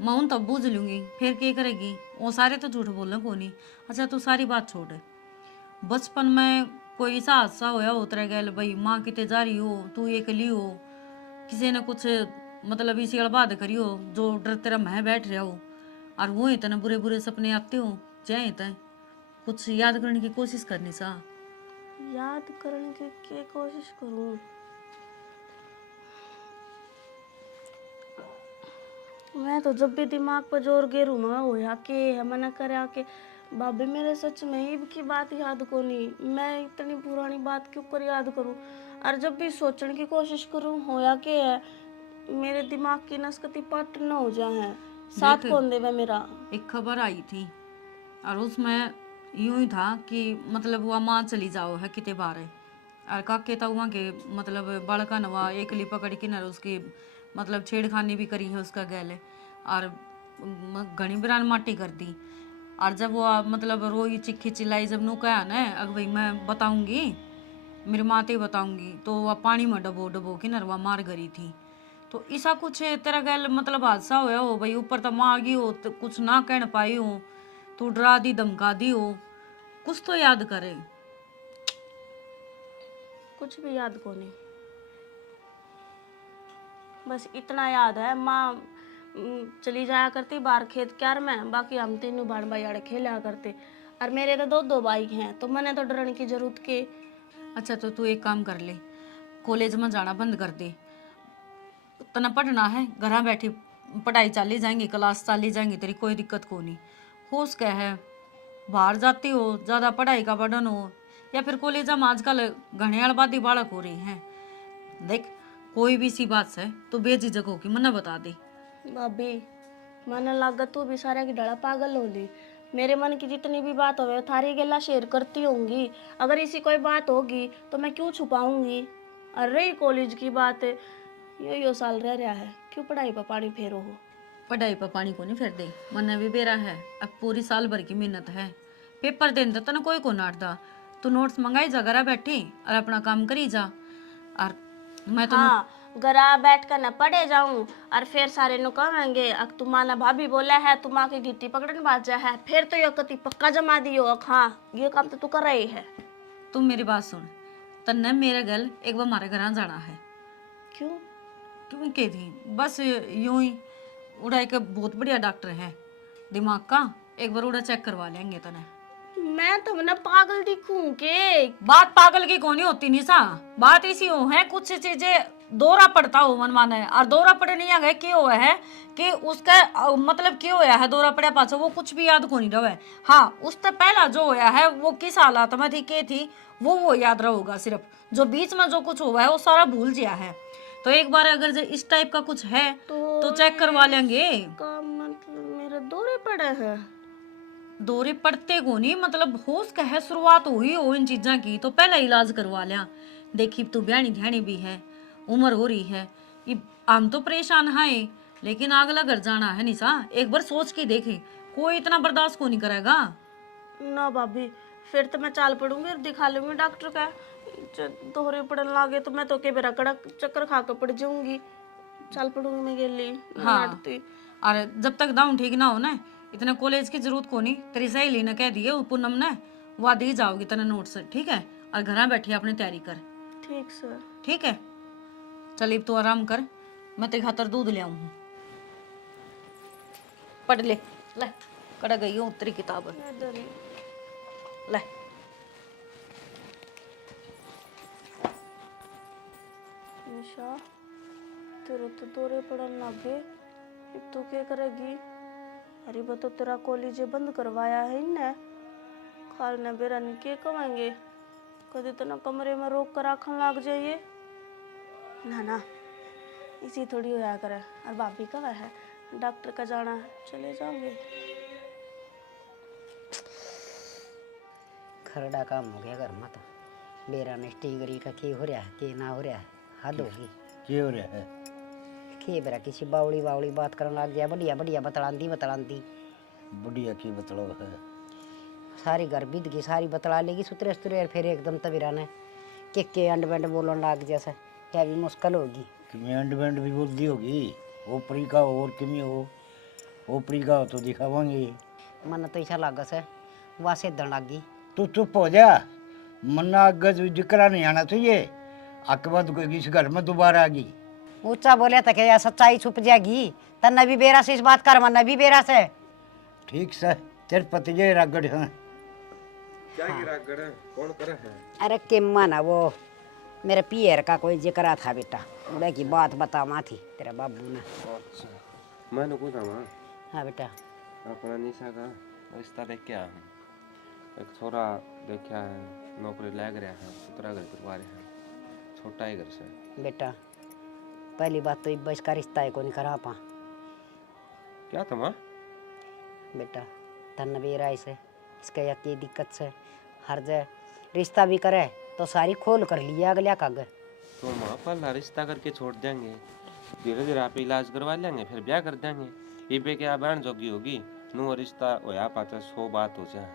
मैं उन तब बूझ लूंगी, फिर क्या करेगी? वो सारे तो झूठ बोलना को नहीं। अच्छा तू सारी बात छोड़, बचपन में कोई ऐसा हादसा होया उतरे गए भाई, माँ कितने जा रही हो, तू अकेली हो, किसी ने कुछ मतलब इसी बात करी हो जो डर तेरा मैं बैठ रहा हो, और वो इतने बुरे बुरे सपने आते हो चाहे तय कुछ याद करने की कोशिश करनी सा। याद करने की क्या कोशिश करूं? मैं तो जब भी दिमाग पर जोर गेरू मैं होया के मना करे के भाभी मेरे सच में ईब की बात याद को नहीं। मैं इतनी पुरानी बात क्यों कर याद करूं? और जब भी सोचने की कोशिश करूं होया के है मेरे दिमाग की नसकती पट न हो जाए। साथ कौन देवे मेरा? एक खबर आई थी और उसमें यूं ही था कि मतलब वह माँ चली जाओ है कितने बार है, और काके तो वहाँ के मतलब बड़का नवा एकली पकड़ के न उसकी मतलब छेड़खानी भी करी है उसका गैले, और घनी बिरान माटी कर दी। और जब वो मतलब रोई चिक्की चिल्लाई, जब नू कहा ना अगर भाई मैं बताऊंगी मेरी माँ ते बताऊंगी, तो वह पानी में डबो डबो के नरवा मार गई थी। तो ऐसा कुछ तेरा गैल मतलब हादसा होया हो भाई, ऊपर तो माँ आ गई हो तो कुछ ना कह पाई हो, तू डरा दी धमका दी हो, कुछ तो याद करे। कुछ भी याद को नहीं, बस इतना याद है माँ चली जाया करती बाहर खेत क्यार में, बाकी हम तीनों भाई भाई खेला करते। और मेरे तो दो बाइक हैं, तो मैंने तो डरने की जरूरत के। अच्छा तो तू एक काम कर ले, कॉलेज में जाना बंद कर दे, तना पढ़ना है घर बैठी पढ़ाई चाली जाएंगी, क्लास चाली जाएंगी, तेरी कोई दिक्कत को नहीं। हो सके है बाहर जाती हो, ज़्यादा पढ़ाई का बर्डन हो, या फिर कॉलेज में आजकल घने आबादी बालक हो रही हैं। देख कोई भी सी बात से तो बेझिझक होगी मना बता दे। भाभी मन लगा तू भी सारे की डड़ा पागल हो ली। मेरे मन की जितनी भी बात होवे थारी गेला शेयर करती होंगी, अगर इसी कोई बात होगी तो मैं क्यों छुपाऊंगी। और रही कॉलेज की बात, यो साल रह रहा है, क्यों पढ़ाई पर पानी फेरो हो। पढ़ाई पर पानी को नहीं फेर दे, मन भी बेरा है, अब पूरी साल भर की मेहनत है, पेपर देने तो तना कोई को नाटदा, तू नोट्स मंगाई जा घर बैठी और अपना काम करी जा। और मैं तो हाँ गरा बैठ कर न पढ़े जाऊं और फिर सारे नु कहेंगे अक तुम्हारा भाभी बोला है तुम आके गिट्टी पकड़न बाजा है, फिर तो यो कति पक्का जमा दियो। हाँ ये काम तो तू कर रही है। तुम मेरी बात सुन, तन्ने मेरे गल एक बार हमारे घर जाना है। क्यों? क्यों के थी बस यूं ही, उड़ा एक बहुत बढ़िया डॉक्टर है दिमाग का, एक बार उड़ा चेक करवा लेंगे तने। मैं तुमने पागल दिखूं के? बात पागल की कौन होती निशा, बात इसी हो है कुछ चीजें दौरा पड़ता हो मन माने, और दौरा पड़े नहीं आ गए क्यों हुआ है कि उसका मतलब क्यों होया है दौरा पड़े पाछो वो कुछ भी याद को नहीं रहे। हाँ उससे पहला जो होया है वो किस हालात में थी के थी वो याद रहेगा, सिर्फ जो बीच में जो कुछ हुआ है वो सारा भूल गया है। तो एक बार अगर जो इस टाइप का कुछ है तो चेक करवा लेंगे। का मतलब मेरे दौरे पड़े हैं? दौरे पड़ते को नहीं, मतलब होश का है शुरुआत हुई हो इन चीजा की तो पहला इलाज करवा लिया। देखी तू ब्याणी ध्यानी भी है, उम्र हो रही है, ये हम तो परेशान हैं लेकिन अगला घर जाना है निशा, एक बार सोच के देखे, कोई इतना बर्दाश्त को नहीं करेगा। ना भाभी फिर तो मैं चाल पड़ूंगी और दिखा लूंगी डॉक्टर का। दोहरे पड़न लागे तो मैं तो के बेरा कड़क चक्कर खा कर पड़ जाऊंगी, चाल पड़ूंगी मैं गेली। हाँ और जब तक दाऊं ठीक ना हो ना, इतना कॉलेज की जरूरत को नहीं, तेरी सहेली ने कह दिए पूनम ने वह दी जाओगी तेना नोट्स, ठीक है? और घर बैठी अपनी तैयारी कर। ठीक सर। ठीक है चल अब तो आराम कर, मैं तेरे खातर दूध ले आऊं, पढ़ ले, ले कड़ा गई हूँ तेरी किताब, ले। निशा तेरे तो दौरे पड़न लग गए, अब तू क्या करेगी? अरे बतो तेरा कॉलेज बंद करवाया है इनने, खाल ने बेरा ने के कमाएंगे, कभी तो ना कमरे में रोक कर आखन लग जाइए। ना ना इसी थोड़ी होया करे। और भाभी कब है डॉक्टर का जाना है, चले जाओगे? खरड़ा काम हो गया घर में तो, बेरा ने स्टीगरी का की हो रहा है के ना हो रहा है, हद होगी। क्या हो रहा है? के बेरा किसी बावड़ी बावड़ी बात करने लग गया, बढ़िया बढ़िया बतलांदी बढ़िया की बतलो है, सारी घर बीत गई, सारी बतला लेगी सुतरे सुतरे, फिर एकदम तबीरा ने के अंड बंड बोलन लग जैसे, क्या भी मुश्किल होगी। किमें अंड बैंड भी बोल दी होगी, ओपरी का हो और किमें हो, ओपरी का हो तो दिखावांगे। मन तो ऐसा लगा से वासे दन लग गई। तू चुप हो जा, मन्ना अगज जिक्रा नहीं आना चाहिए, अकबत इस घर में दोबारा आ गई। ऊंचा बोले तो क्या सच्चाई छुप जाएगी, तन्ने भी बेरा से इस बात कर, मन भी बेरा से। ठीक से तेरे पति जे रागड़ है। क्या गिरा गड़ा कौन करे है? अरे किम्मा ना वो मेरे पियर का कोई जिक्र था बेटा, उड़े की बात बतावा थी तेरे बाबू ने। अच्छा मैंने पूछा माँ हाँ बेटा। अपना निशा का रिश्ता देख के आया हूँ, एक छोरा देखा है, नौकरी लग रहा है, उतरा घर करवा रहे हैं, छोटा ही घर से। बेटा पहली बात तो इब्बा इसका रिश्ता है को नहीं करा पा। क्या था माँ? बेटा तन बेरा इसे इसका या की दिक्कत से हर जगह रिश्ता भी करे तो सारी खोल कर लिया अगला कागज। तो माँ पहला रिश्ता करके छोड़ देंगे, धीरे धीरे आप इलाज करवा लेंगे, फिर ब्याह कर देंगे, ये क्या बहन जोगी होगी, नू रिश्ता होया पाता 100 बात हो जाए।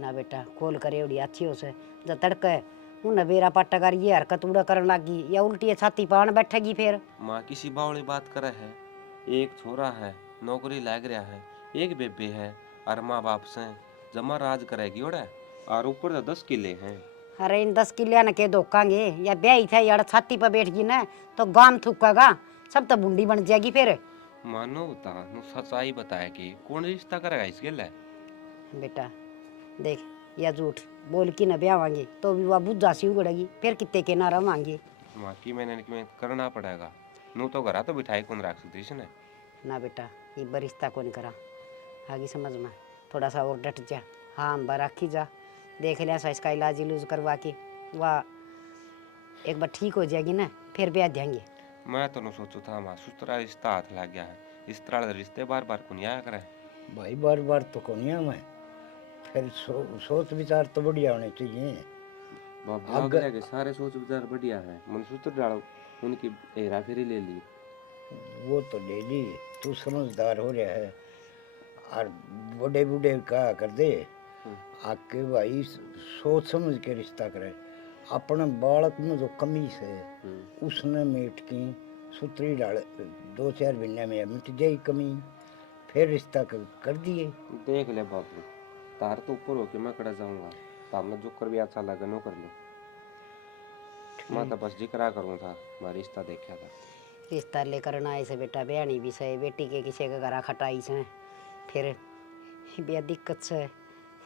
ना बेटा खोल करे उड़ी अच्छी हो से, जब तड़के उन्हें बेरा पाटा कर ये हरकत उड़ा करने लगी या उल्टी छाती पान बैठेगी फिर। माँ किसी बावली बात करे है, एक छोरा है नौकरी लग रहा है, एक बेबे है और माँ बाप से जमा राज करेगी ओड़े और ऊपर तो 10 किले हैं। अरे इन 10 किलिया ने के धोखांगे या ब्याही थे यार छाती पर बैठ गई ना तो गाम थूकेगा, सब तो बूंदी बन जाएगी फिर। मानो बता नु सच्चाई बताए कि कौन रिश्ता करेगा इसके लिए। बेटा देख या झूठ बोल की न ब्यावांगे तो भी वह बुद्धा सी उगड़ेगी फिर कितने के ना रवांगे। माँ की मैंने करना पड़ेगा, नू तो घरा तो बिठाई कौन रख सकती इसने। ना बेटा ये बरिश्ता कौन करा आगे समझ में, थोड़ा सा और डट जा। हाँ हम रखी जा, देख लिया सा इसका इलाज इलूज करवा के वह एक बार ठीक हो जाएगी ना फिर ब्याह देंगे। मैं तो न सोचू था माँ सुतरा रिश्ता हाथ लग गया है, इस तरह के रिश्ते बार बार कुनिया करे। भाई बार बार तो कोनिया में फिर सोच विचार तो बढ़िया होने चाहिए। अगले के सारे सोच विचार बढ़िया है, मन सूत्र डालो उनकी हेरा फेरी ले ली। वो तो ले ली, तू समझदार हो रहा है और बड़े बूढ़े कहा कर दे आके भाई सोच समझ के रिश्ता करे। अपने बालक में जो कमी है उसने मेट की सूत्री डाल 2-4 महीने में मिट जाए कमी, फिर रिश्ता कर दिए। देख ले बाबू, तार तो ऊपर होके मैं कड़ा जाऊंगा, तामने जो कर भी अच्छा लगे नो कर लो। मैं तो बस जिक्रा करूँ था, मैं रिश्ता देखा था। रिश्ता लेकर ना ऐसे बेटा ब्याहनी भी से बेटी के किसी के घर खटाई से फिर ब्याह दिक्कत से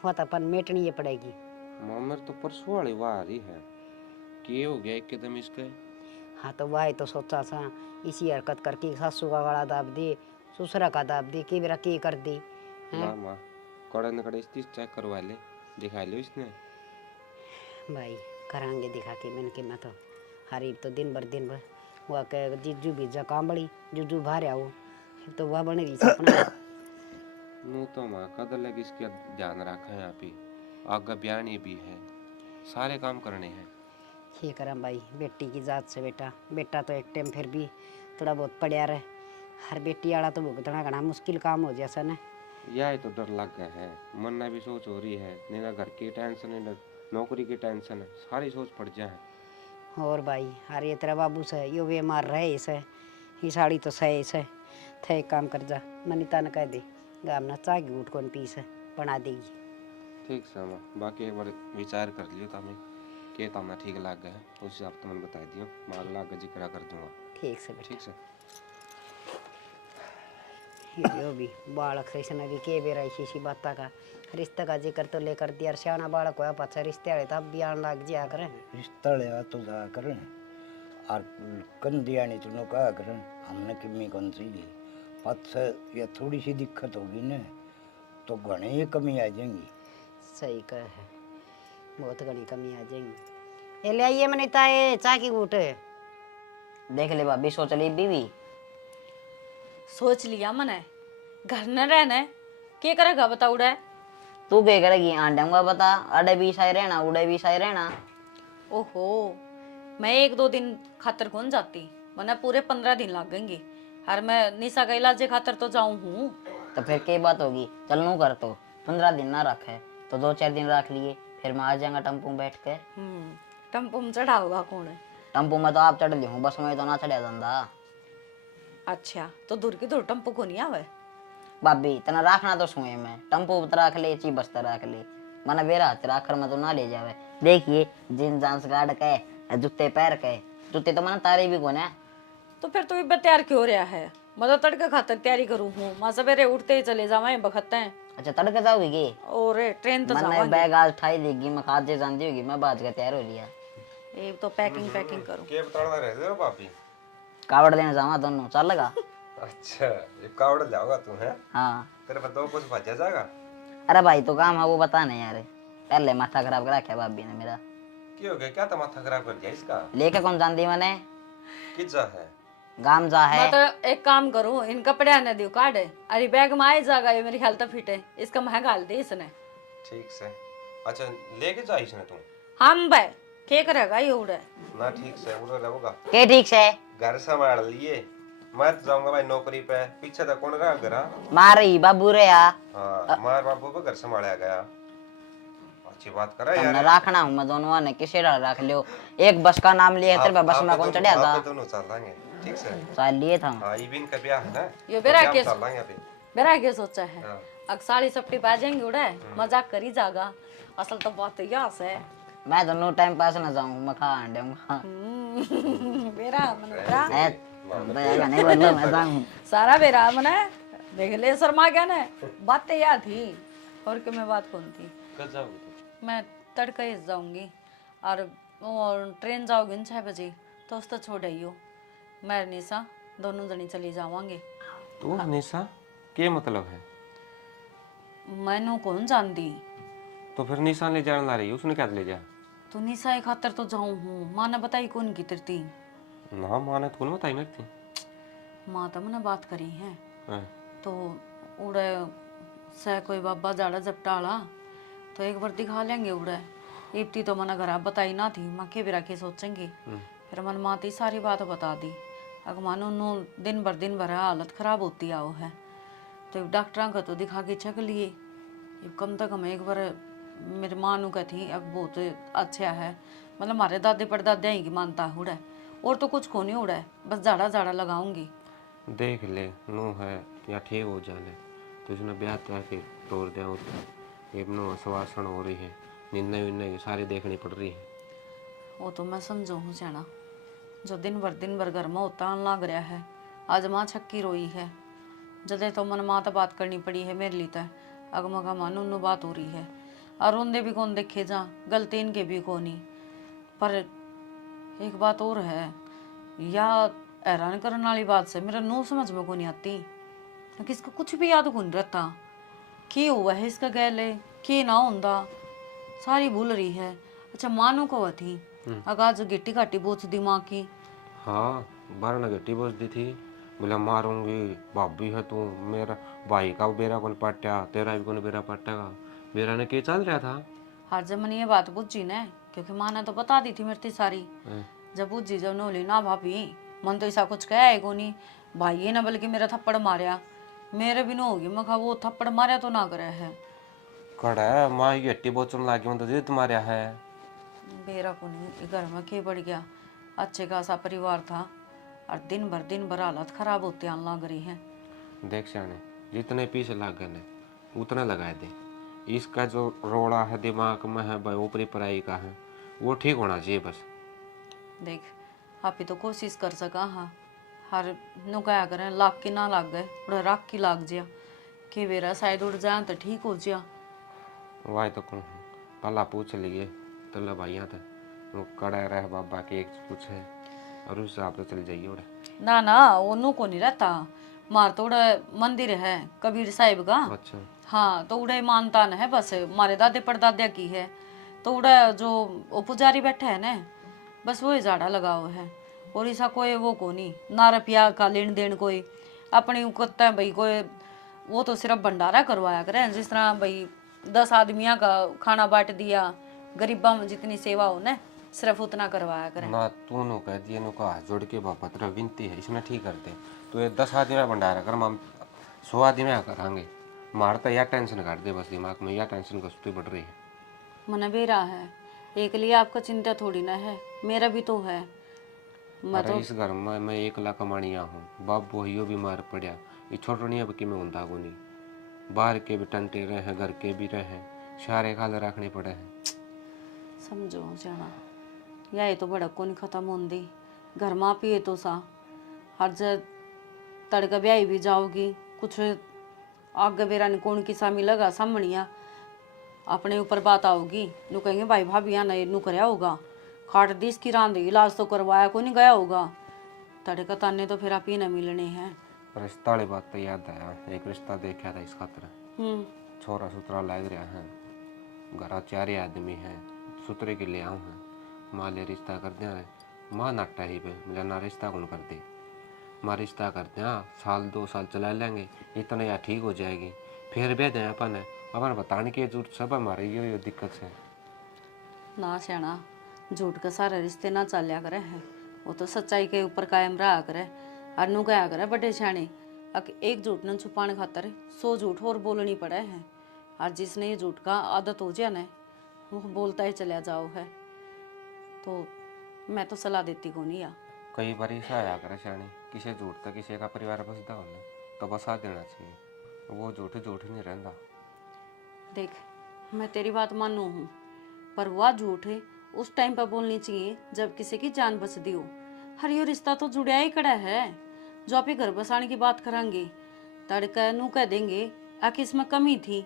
वह तो अपन मेटनी ये पड़ेगी। मामर तो परसों वाली वाह रही है, कि हो गया एकदम इसके। हाँ तो वह तो सोचा सा इसी हरकत करके सासू का गला दाब दी, ससुरा का दाब दी, कि मेरा की कर दी। ना माँ कड़े न कड़े स्थिति चेक करवा ले, दिखा लो इसने। भाई करांगे दिखा के मैंने कि मैं तो हरी तो दिन भर वह कह जीजू बीजा कांबड़ी जीजू बाहर आओ तो वह बने रही सपना। नू तो माँ कदर लगी इसके ध्यान रखा है, यहाँ पे आगे ब्यानी भी है, सारे काम करने हैं। ये करा भाई बेटी की जात से बेटा, बेटा तो एक टाइम फिर भी थोड़ा बहुत पड़िया रहे, हर बेटी वाला तो भुगतना घना मुश्किल काम हो जैसा न। यह तो डर लग गया है, मन में भी सोच हो रही है, नहीं ना घर की टेंशन है ना नौकरी की टेंशन है, सारी सोच पड़ जाए। और भाई अरे तेरा बाबू से यो वे मार रहे इसे ये साड़ी तो सही से थे एक काम कर जा मनीता ने कह दे गाम ना चाह की उठ कौन पीस बना देगी। ठीक से माँ, बाकी एक बार विचार कर लियो तमें के तमना ठीक लग गया है, उस हिसाब से मैंने बता दियो, मैं अगला आगे जिक्र कर दूंगा। ठीक से बेटा। ठीक से यो भी बालक से इसने भी के बेरा इसी बात का रिश्ते का जिक्र तो लेकर दिया सियाना बालक होया पाछा रिश्ते वाले तब भी आन लग जा करें। रिश्ता ले तो जा करें और कन दिया नहीं तुमने कहा करें हमने किम्मी कौन सी दी पत या थोड़ी सी दिक्कत होगी ना तो घने ही कमी आ जाएंगी। सही कह है, बहुत घनी कमी आ जाएंगी। ये ले आइए मनीता ये चाय की घूट। देख ले भाभी सोच ली बीवी। सोच लिया मैंने, घर न रहना क्या करेगा बता उड़ा। तू क्या करेगी आंडा बता, अड़े भी सही रहना उड़े भी सही रहना। ओहो मैं 1-2 दिन खातर कौन जाती, वरना पूरे 15 दिन लगेंगे, और मैं निशा का इलाज खातर तो जाऊं हूँ। तो फिर क्या बात होगी, चल नू कर तो 15 दिन ना रखे तो 2-4 दिन रख लिए, फिर मैं आ जाऊंगा टम्पू में बैठ के। टम्पू में चढ़ा होगा कौन है? टम्पू में तो आप चढ़ ली हूँ, बस में तो ना चढ़ा धंधा। अच्छा तो दूर की दूर टम्पू को नहीं आवे। भाभी तना रखना तो सुए में टम्पू पर रख ले ची बस्ता रख ले, मना बेरा हाथ आखिर में तो ना ले जावे। देखिए जींस जांस गाड़ के जूते पैर के, जूते तो मना तारे भी कौन है। तो फिर तू भी तैयार क्यों रहा है? मैं तो तड़के खातर तैयारी करूँ हूँ, मैं सवेरे उठते ही चले जावे बखते हैं। अच्छा तड़के जाओगी? और ट्रेन तो मैंने जावांगे। बैग आज उठाई देगी, मैं खाते जानती होगी, मैं बाज के तैयार हो लिया। एक तो पैकिंग करूँ। के बताना रहे हो भाभी? कावड़ देने जावा दोनों, चल लगा। अच्छा ये कावड़ जाओगा तू है? हाँ तेरे पर दो कुछ बचा जाएगा। अरे भाई तो काम है वो बता नहीं यार, पहले माथा खराब करा क्या भाभी ने मेरा। क्यों हो गया, क्या तो माथा खराब कर दिया इसका? लेके कौन जानती मैंने, किस जा है? गाम जा है। मैं तो एक काम करूँ, इन कपड़े आने दियो काट, अरे बैग में आई जाएगा, ये मेरी हेल्थ फिट है, इसका महंगा डाल दे इसने। ठीक से। अच्छा लेके जा इसने तू? हम भाई क्या करेगा ये उड़े ना ठीक से उधर रहोगा, के ठीक से घर संभाल लिए, मैं तो जाऊंगा भाई नौकरी पे, पीछे तो कौन रहा घर? मारी बाबू रे या। हाँ मार बाबू पे घर संभाला गया। अच्छी बात करा तुमने यार। राखना हूँ मैं दोनों ने किसे रख लियो। एक बस का नाम लिया तेरे बस में कौन चढ़िया था? आप दोनों चल लेंगे ठीक से। साल लिए था। हाँ इबिन का ब्याह है ना, ये तो बेरा ब्याह में के चल लेंगे अभी। मेरा क्या सोचा है हाँ। अग साड़ी सपटी पा जाएंगे उड़ा मजाक करी जागा असल तो बात यास है मैं दोनों टाइम पास ना जाऊँ, मैं खा दूंगा। बेरा मन बेरा नहीं बोलो मैं जाऊँ। सारा बेरा मन देख ले शर्मा गया ना बातें याद थी और कि मैं बात कौन थी। कब जाओगे तुम? मैं तड़के ही जाऊंगी और ट्रेन जाओगी 6 बजे तो उस तो छोड़ आइयो मैं और निशा दोनों जनी चली जावांगे। तू निशा क्या मतलब है? मैनू कौन जानती तो फिर निशा ले जाने ला रही है, उसने क्या ले जा? तो निशा एक खातर तो जाऊं हूँ माँ ने बताई कौन की तिरती ना माने तो कौन बताई मैं थी? माँ तो मैंने बात करी है हाँ। तो उड़े से कोई बाबा जाड़ा जपटाला तो एक बार दिखा लेंगे उड़े इप्ती तो मैंने घर बताई ना थी माँ के बिरा के सोचेंगे फिर मन माँ ती सारी बात बता दी अगर मानो नो दिन भर हालत खराब होती आओ है तो डॉक्टर का तो दिखा के चक लिए कम से कम एक बार मेरी माँ नु कहती अब बहुत अच्छा है मतलब हमारे दादे परदादे ही की मानता उड़ा और तो कुछ को नहीं उड़ा बस जाड़ा जाड़ा लगाऊंगी। देख ले नू है या ठीक हो जाने तो इसने ब्याह तय के तोड़ दिया उसको। ये नो आश्वासन हो रही है, निन्ने विन्ने की सारी देखनी पड़ रही है। वो तो मैं समझो हूँ जाना जो दिन भर घर में होता लग रहा है आज माँ छक्की रोई है जदे तो मन माँ तो बात करनी पड़ी है मेरे लिए तो अगमगा मानो नु बात हो रही है और उनदे भी कौन देखे जा गलती इनके भी कोनी पर एक बात और है या हैरान करने वाली बात से मेरा नो समझ में को नहीं आती कि इसका कुछ भी याद को नहीं रहता की हुआ है इसका गैले की ना होंदा सारी भूल रही है। अच्छा मानो को थी अगाज गिट्टी घाटी बोच दी माँ की। हाँ बारह ने गट्टी बोझ दी थी, बोला मारूंगी भाभी है तू, मेरा भाई का बेरा कौन पट्टा तेरा भी कौन बेरा पट्टेगा। बेरा ने क्या चल रहा था? हर जब मैंने ये बात पूछी ना क्योंकि माँ ने तो बता दी थी मेरी सारी जब पूछी जब नोली ना भाभी मन तो ऐसा कुछ कहा है को नहीं भाई ने बल्कि मेरा थप्पड़ मारा मेरे भी ना होगी मैं कहा वो थप्पड़ मारा तो ना करे है कड़ा माँ की गट्टी बोचन लागी मतलब जिद मारा है। बेरा को नहीं घर में के बढ़ गया अच्छे खासा परिवार था और दिन भर हालत खराब होते आने लग रही है। देख सियाने जितने पीछे लग गए उतने लगाए दे। इसका जो रोड़ा है दिमाग में है भाई ऊपरी पढ़ाई का है वो ठीक होना चाहिए बस। देख आप ही तो कोशिश कर सका हाँ हर नु क्या करें लाग की ना लाग गए उड़ा राख की लाग जिया कि बेरा शायद उड़ जाए तो ठीक हो जिया। वाई तो कहूँ पहला पूछ लिए तो भाइया था वो कड़ा रहे बाबा के एक पूछे और उस हिसाब से चल जाइए उड़े। ना ना वो नु को नहीं रहता मार तो उड़ा मंदिर है कबीर साहिब का। अच्छा हाँ तो उड़े मानता न है बस मारे दादे परदादे की है तो उड़ा जो वो पुजारी बैठा है ना बस वही झाड़ा लगाओ है और ऐसा कोई वो को नहीं ना रुपया का लेन देन कोई अपनी उकता है भाई कोई वो तो सिर्फ भंडारा करवाया करे जिस तरह भाई 10 आदमियों का खाना बांट दिया गरीबा में जितनी सेवा हो ना सिर्फ उतना करवाया करे। ना तू नो कह दिए नो का जोड़ के बाबा तेरा विनती है इसने ठीक कर दे तो ये 10 आदमी में भंडारा कर हम 100 आदमी में करांगे मारता या टेंशन काट दे बस दिमाग में या टेंशन कसती बढ़ रही है। मन बेरा है एक लिए आपका चिंता थोड़ी ना है मेरा भी तो है मैं अरे तो इस घर में मैं 1 लाख कमानिया हूँ बाप वही बीमार पड़ा ये छोटो नहीं अब कि मैं ऊँधा को नहीं बाहर के भी टंटे रहे हैं घर के भी रहे सारे खाल रखने पड़े हैं। समझो जाना या तो बड़ा को नहीं खत्म होंदी घर माँ पिए तो सा हर जब तड़का ब्याही भी जाओगी कुछ आगे बेरा ने कौन किसा मिलेगा सामनिया अपने ऊपर बात आओगी नु कहेंगे भाई भाभी यहाँ नहीं नु कराया होगा खाट दी इसकी रांध इलाज तो करवाया को नहीं गया होगा तड़का ताने तो फिर आप ही न मिलने हैं। रिश्ता वाली बात तो याद आया एक रिश्ता देखा था इस खातर छोरा सुतरा लग रहा है घर 4 आदमी हैं सुतरे के ले आऊँ हैं माँ ले रिश्ता कर दिया है माँ नाटा ही पे मुझे ना रिश्ता कौन कर दे माँ रिश्ता करते हैं 1-2 साल चला लेंगे इतना या ठीक हो जाएगी फिर भी दें अपन बताने की जरूरत सब हमारी ये दिक्कत है ना सियाना झूठ का सारे रिश्ते ना चलिया करे हैं वो तो सच्चाई के ऊपर कायम रहा करे और नु क्या करे बड़े सियाने एक झूठ न छुपाने खातर 100 झूठ और बोलनी पड़े हैं और जिसने ये झूठ का आदत हो जाए ना वो बोलता ही चला जाओ है, तो मैं तो सलाह देती को नहीं। कई बार ऐसा आया करे शानी, किसी झूठ तक किसी का परिवार बसता हो ना, तो बसा देना चाहिए। वो झूठ झूठ नहीं रहता। देख, मैं तेरी बात मानू हूँ, पर वह झूठ है उस टाइम पर बोलनी चाहिए जब किसी की जान बचती हो। हर यो रिश्ता तो जुड़िया ही कड़ा है। जो आप ही घर बसाने की बात करांगे, तड़का नू कह देंगे आखिर इसमें कमी थी,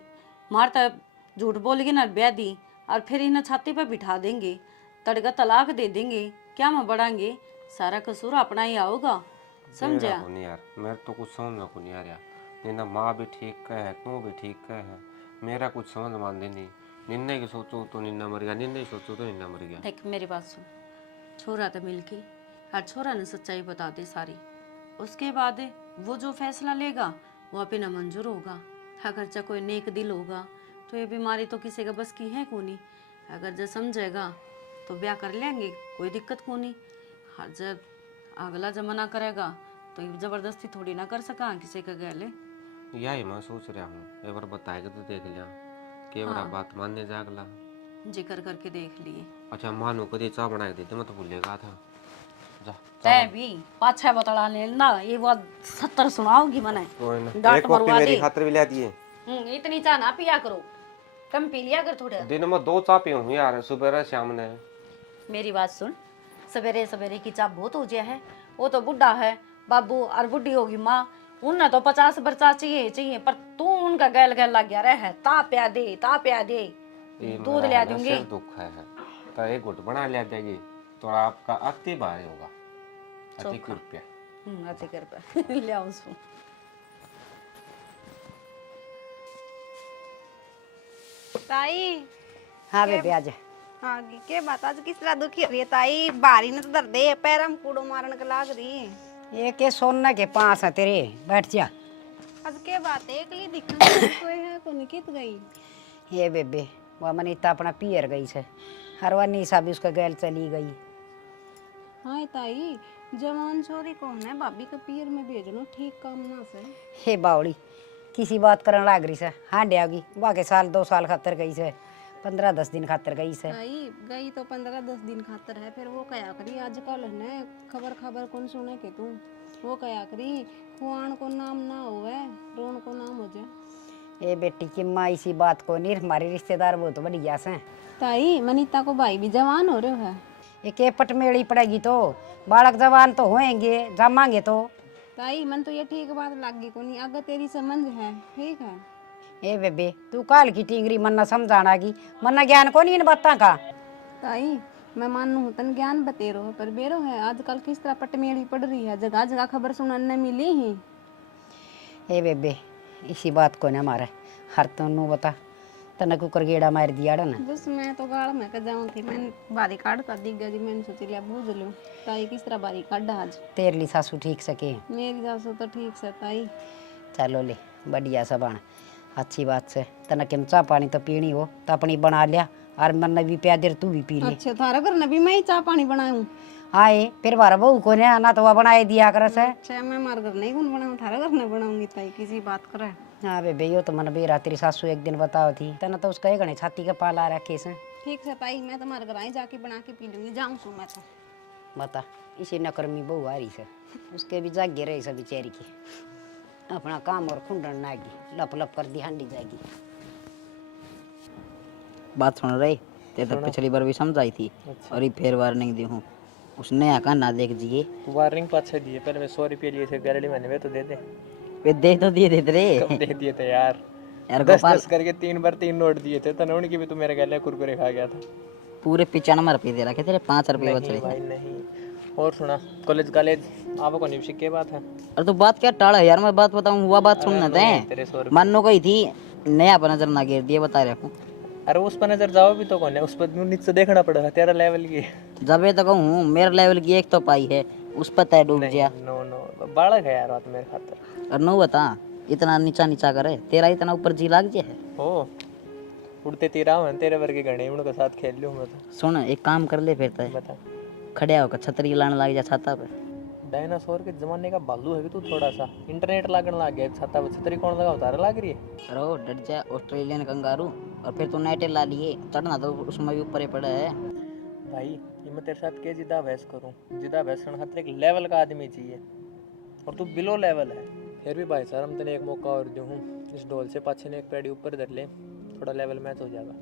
मारता झूठ बोलेगी ना ब्याह दी, और फिर इन्हें छाती पर बिठा देंगे, तड़का तलाक दे देंगे, क्या में बढ़ाएंगे, सारा कसूर अपना ही आओगा। समझा? मेरा को नहीं यार, मेरे तो कुछ समझ में को नहीं आ रहा। निन्ना माँ भी ठीक कह है, तू भी ठीक कह है, मेरा कुछ समझ मान नहीं। निन्ने की सोचो तो निन्ना मर गया, निन्ने की सोचो तो निन्ना मर गया। देख मेरी बात सुन, छोरा तो मिलके हर छोरा ने सच्चाई बता दे सारी, उसके बाद वो जो फैसला लेगा वो अपना मंजूर होगा। अगर जो कोई नेक दिल होगा तो ये बीमारी तो किसी का बस की है को नहीं। अगर जो समझेगा तो ब्याह कर लेंगे, कोई दिक्कत को नहीं। हर जब अगला जमाना करेगा तो ये जबरदस्ती थोड़ी ना कर सका किसी का गले। यही मैं सोच रहा हूँ, एक बार बताएगा तो देख लिया, के बड़ा बात मानने जागला। जिक्र करके देख लिए। अच्छा मानो कभी चाय बना के देते, मैं तो भूलेगा था। जा तै भी पाछा बतला लेना, ये बात 70 सुनाओगी मने। कोई ना, डांट एक कॉपी मरवा मेरी दे। खातिर भी ला दिए। इतनी चाह ना पिया करो, कम पी लिया कर थोड़ा। दिन में 2 चाय पीऊँ यार, सुबह शाम ने। मेरी बात सुन, सवेरे सवेरे की चाह बहुत हो गया है। वो तो बुढ़ा है बाबू और बुढ़ी होगी माँ, उन्हें तो 50 बरसा चाहिए, पर तू उनका गैल गैल लग गया रहे। ता प्या दे दूध लिया दूंगी। सिर दुख है तो एक घुट बना लिया देगी तो आपका अति भारी होगा। अति कृपया। अति कर ले आओ उसको। ताई हाँ बेबे आज हाँ के बात आज किस तरह दुखी हो रही है ताई? बारी ने तो दर्द है, पैर में कूड़ो मारने के लाग रही। ये के सोना के पास है तेरे, बैठ जा। आज के बात है एकली दिखना कोई है को निकित गई। ये बेबे वह मनीता अपना पियर गई से, हरवा निशा भी उसका गैल चली गई। हाँ ताई, जवान छोरी कौन है भाभी का पियर में भेजनो ठीक काम ना से। हे बावड़ी किसी बात करने लाग रही से, हाँ डगी बाके साल 2 साल खातर गई से, 15-10 दिन खातर गई से। ताई गई तो 15-10 दिन खातर है, फिर वो कया करी आजकल है खबर कौन सुने के तू, वो कया करी खुआन को नाम ना होवे रोन को नाम हो जाए। ये बेटी की माँ इसी बात को नहीं, हमारे रिश्तेदार बहुत बढ़िया से। ताई मनीता को भाई भी जवान हो रहे है। ये के पटमेड़ी पड़ेगी तो बालक जवान तो होएंगे, जमाएंगे तो। ताई मन तो ये ठीक बात लगी को नहीं, अगर तेरी समझ है ठीक है। ए बेबे तू काल की टिंगरी मन्ना समझाना की, मन्ना ज्ञान को नहीं इन बातों का। ताई मैं मानू तन ज्ञान बतेरो है, पर बेरो है आजकल किस तरह पटमेड़ी पड़ रही है, जगह जगह खबर सुनने मिली ही। ए बेबे इसी बात को ना मारे, हर तनु बता तना कुकर गेड़ा मार दिया ना। बस मैं तो गाड़ में के जाऊं थी, मैंने बारी काट कर दी गई, मैंने सोच लिया बूझ लूं ताई किस तरह बारी काट आज। तेरे लिए सासू ठीक सके? मेरी सासू तो ठीक से ताई। चलो ले बढ़िया सब अच्छी बात से। तना केम चाह पानी तो पीनी हो तो अपनी बना लिया, और मन भी प्या देर तू भी पी ले। अच्छा थारा घर भी मैं ही चाह पानी बनाऊं? आए फिर बारा बहू को ने आना तो वह बनाए दिया कर से। अच्छा मैं मार घर नहीं कौन बनाऊं, थारा घर नहीं बनाऊंगी ताई, किसी बात करे। हाँ बेबे यो तो मन बेरा तेरी सासू एक दिन बताओ थी, तना तो उसका एक छाती का पाला रखे से। ठीक है ताई, मैं तुम्हारे घर आई जाके बना के पी लूंगी, जाऊं सो मैं तो। बता इसी नकर्मी बहू आ रही से, उसके भी जागे रही से बेचारी की, अपना काम और खुंडन नागी लप लप कर दी हांडी जाएगी। बात सुन रही ते तो पिछली बार भी समझाई थी और ये फिर वार्निंग दी हूँ, उसने आका ना देख जिए। वार्निंग पाछे दिए, पहले मैं 100 रुपये लिए थे गारंटी मैंने, वे तो दे दे। वे दे तो दिए थे रे कब दे दिए थे यार, यार 10-10 करके 3 बार 3 नोट दिए थे, तने उनकी भी तो मेरे गले कुरकुरे खा गया था। पूरे 95 रुपये दे रखे तेरे, 5 रुपये बच नहीं रहे भाई थे। नहीं। और सुना कॉलेज आप को नहीं के बात है। और तू बात क्या टाड़ा यार, मैं बात बताऊँ हुआ बात सुनना तेरे 100 थे, रुपये मानो गई थी नया पर नजर ना गिर दिए बता रहा हूँ। अरे उस पर नजर जाओ भी तो कौन है, उस पर नीचे देखना पड़ेगा तेरा लेवल की। जब ये तो कहूँ मेरे लेवल की एक तो पाई है, उस पर तय डूब गया। नो नो बालक है यार बात मेरे खातर। और नो बता इतना नीचा नीचा करे, तेरा इतना ऊपर जी लाग जे है। हो उड़ते तीरा हूँ तेरे वर्गे गणे, उनके साथ खेल लूँ मैं तो। सुन एक काम कर ले फिर तय, बता। खड़े होकर छतरी लाने लग जा छाता पे। डायनासोर के जमाने का भालू है कि तू थोड़ा सा इंटरनेट लागण लग गया छाता छतरी कौन लगा उतारा लाग रही है। अरे ओ डर जा ऑस्ट्रेलियन कंगारू, और फिर तू नेटे ला लिए, चढ़ना तो उसमें भी ऊपर ही पड़ा है। भाई ये मैं तेरे साथ के जिदा बहस करूं, जिदा बहस करने खातिर एक लेवल का आदमी चाहिए और तू बिलो लेवल है। फिर भी भाई साहब हम तेने एक मौका और दूं, इस ढोल से पाछे ने एक पेड़ी ऊपर धर ले, थोड़ा लेवल मैच हो जाएगा।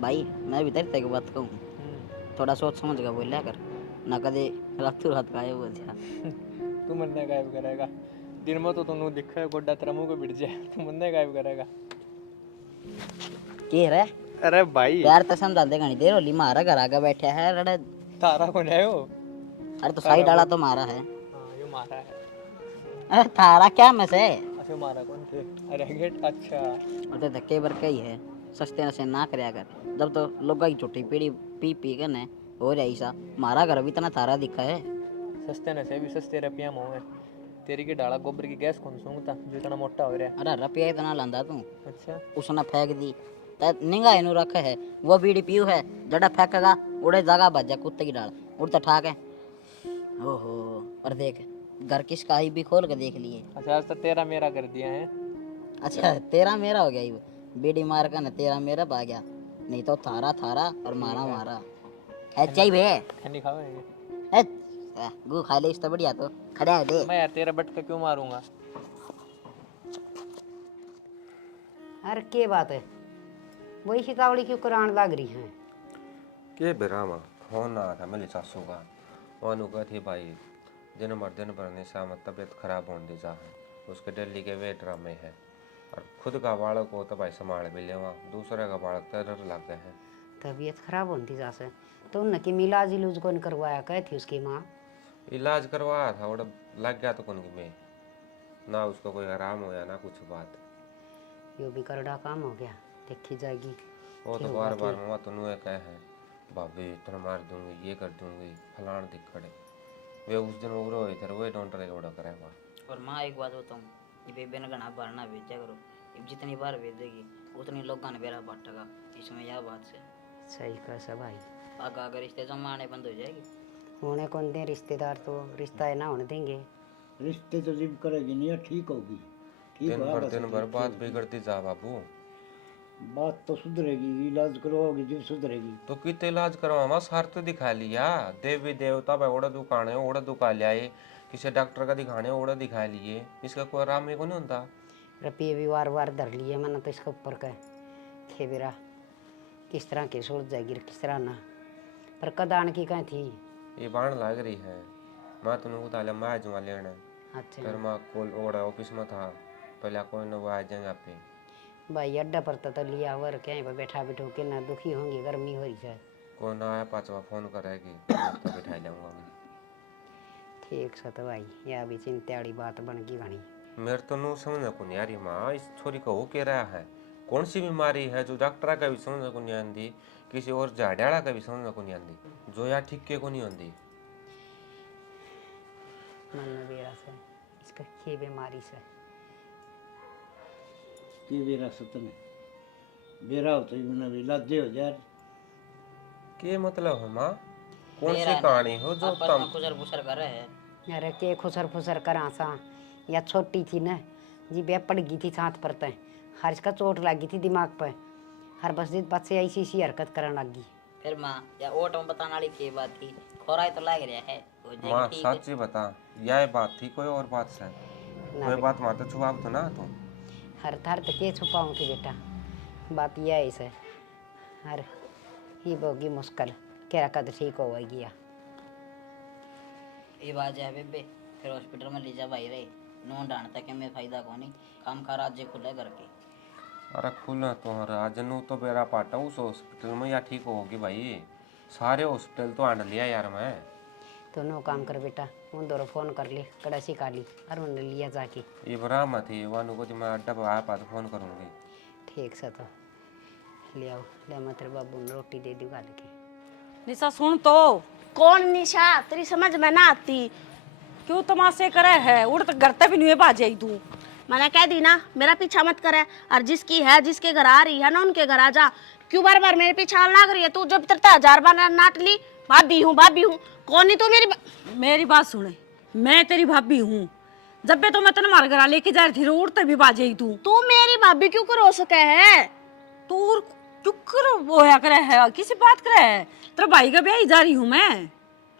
भाई मैं भी तेरे की बात कहूँ, थोड़ा सोच समझ कर बोलिया कर, ना कदे रातों रात गायब हो जा। तू मरने गायब करेगा, दिन में तो तू दिखे गोड्डा तेरा मुंह पे बिट जाए, तू मरने गायब करेगा। के रे अरे भाई यार तो समझा दे घनी देर होली, मारा घर आगे बैठा है रड़े। तारा कौन है वो? अरे तो साइड डाला तो मारा है। हाँ ये मारा है। अरे थारा क्या में से? अच्छा मारा कौन थे? अरे गेट अच्छा। और तो धक्के बर के ही है, सस्ते से ना करया कर, जब तो लोग की छोटी पीढ़ी पी पी के ने हो रही सा, मारा घर भी इतना थारा दिखा है। सस्ते न से भी सस्ते रुपया मोह है, तेरी की डाला गोबर की गैस कौन सूंघता जो इतना मोटा हो रहा है। अरे रुपया इतना लांदा तू, अच्छा उसने फेंक दी, निगाह इनू रखे है, वो बीड़ी पीऊ है, जड़ा फेंकेगा उड़े जगह बजा कुत्ते की डाल उड़ता ठाक है। ओहो और देख घर किसका ही भी खोल के देख लिए। अच्छा आज तो तेरा मेरा कर दिया है। अच्छा तेरा मेरा हो गया ये, बीड़ी मार का ना तेरा मेरा पा गया, नहीं तो थारा थारा और मारा मारा है चाहिए। खनी खावेंगे गु खा ले, इससे बढ़िया तो खड़ा है दे। मैं यार तेरा बटका क्यों मारूंगा? अरे के बात है, वही शिकावड़ी क्यों करान लग रही है? के बेरामा फोन आया था मेरी सासू का, वानू कहती भाई दिन भर निशा में तबीयत खराब होने दी जा है, उसके दिल्ली के वे ड्रामे है, और खुद का बालक को तो भाई संभाल भी ले, वहाँ दूसरे का बालक तरह लग गए हैं। तबीयत खराब होती जा से तो उनकी मिलाज इलूज कौन करवाया, कहे थी उसकी माँ? इलाज करवाया था, वो लग गया तो कौन की में ना उसको कोई आराम हो या ना कुछ बात। यो भी करड़ा काम हो गया, देखी जाएगी। वो तो बार बार मम्मा तुन्हें कहे हैं भाभी इतना मार दूंगी, ये कर दूंगी, फलान दिख खड़े, वे उस दिन उग्रो इधर वही डॉक्टर का उड़ा करेगा। और माँ एक बात बताऊँ, ये बेबे ने घना बार ना भेजा करो, अब जितनी बार भेजेगी उतनी लोग ने बेरा बांटेगा, इसमें यह बात से सही कह सब भाई, आगे अगर रिश्ते जमा आने बंद हो जाएगी। होने कौन दे रिश्तेदार, तो रिश्ता है ना होने देंगे। रिश्ते तो जिब करेगी नहीं, ठीक होगी, ठीक दिन भर बात बिगड़ती जा बाबू। बात तो सुधरेगी, इलाज करवाओगी जब सुधरेगी। तो कितने इलाज करवामा, सार तो दिखा लिया, देवी देवता भाई ओड़ा दुकान है ओड़ा दुखा लिया, किसी डॉक्टर का दिखाने ओड़ा दिखा लिए, इसका कोई आराम ही को नहीं होता। रुपये भी वार वार धर लिए मैंने तो इसके ऊपर का खेबेरा किस तरह की सोच जाएगी किस तरह ना, पर कदान की कहीं थी ये बाण लग रही है, मैं तुमने उतार लिया, मैं जुआ लेना। अच्छा फिर मैं कोल ओड़ा ऑफिस में था, पहले कोई न वो आ जाए यहाँ पे। भाई अड्डा पर तो लिया वर क्या पर बैठा बैठो के ना दुखी होंगी, गर्मी हो रही है। कोई ना आया पाँचवा फोन करेगी तो बिठा जाऊंगा मैं। ठीक से तो भाई यह भी चिंता वाली बात बन गई घनी। मेरे तो नू समझ को नहीं आ रही माँ, इस छोरी को हो क्या रहा है, कौन सी बीमारी है जो डॉक्टर का भी समझ को नहीं आती, किसी और झाड़ियाला का भी समझ को नहीं आती, जो यार ठीक के को नहीं आती। मन में बेरा से इसका की बीमारी से कि बेरा सतने बेरा हो तो भी लादे हो यार। के मतलब है माँ, कौन सी कहानी हो जो तुम खुसर फुसर कर रहे हैं? अरे के खुसर फुसर करा सा, या छोटी थी ना जी बे पड़ गई थी छात पर तय, हर इसका चोट लगी थी दिमाग पर, हर बस दिन बाद से ऐसी ऐसी हरकत करने लग गई। फिर माँ या ओट में बताने वाली की बात थी, खोरा तो लग रहा है हो जाएगी माँ, ठीक है। सच्ची बता यह बात थी कोई और बात से? कोई बात माँ तो छुपा तो ना तुम। हर थर तो के छुपाऊँ थी बेटा, बात यह है से हर ही होगी मुश्किल, क्या कद ठीक हो गया। ये बात है बेबे, फिर हॉस्पिटल में ले जा भाई रे, नून डांटता कि मैं फायदा को नहीं, काम का राज्य खुले करके। अरे खुला तुम्हारा आज नू तो बेरा पाटा उस हॉस्पिटल में या ठीक होगी भाई, सारे हॉस्पिटल तो आंड लिया यार मैं। तो नो काम कर बेटा, उन दोनों फोन कर ले कड़ासी काली और उन्हें लिया जाके। ये बरा मत ही वानू को मैं अड्डा पर आया पा तो फोन करूँगी। ठीक से तो ले आओ, ले मैं तेरे बाबू ने रोटी दे दूँगा लेके। निशा सुन तो, कौन निशा, तेरी समझ में ना आती। क्यों तमाशे करे है, उड़ तो घर तक भी नहीं बाज जाई तू। मैंने कह दी ना मेरा पीछा मत करे, और जिसकी है जिसके घर आ रही है ना उनके घर आ जा, क्यों बार बार मेरे पीछे लाग रही है तू? जब तक 1000 बार नाट ली भाभी हूँ कौन नहीं तू? मेरी मेरी बात सुने, मैं तेरी भाभी हूँ। जब भी तो मैं तेने मार करा लेके जा रही थी रोड तभी बाजे तू मेरी भाभी क्यों करो सके है? तू क्यों करो वो है करे है किसी बात करे है? तेरा भाई का ब्याह ही जा रही हूँ मैं।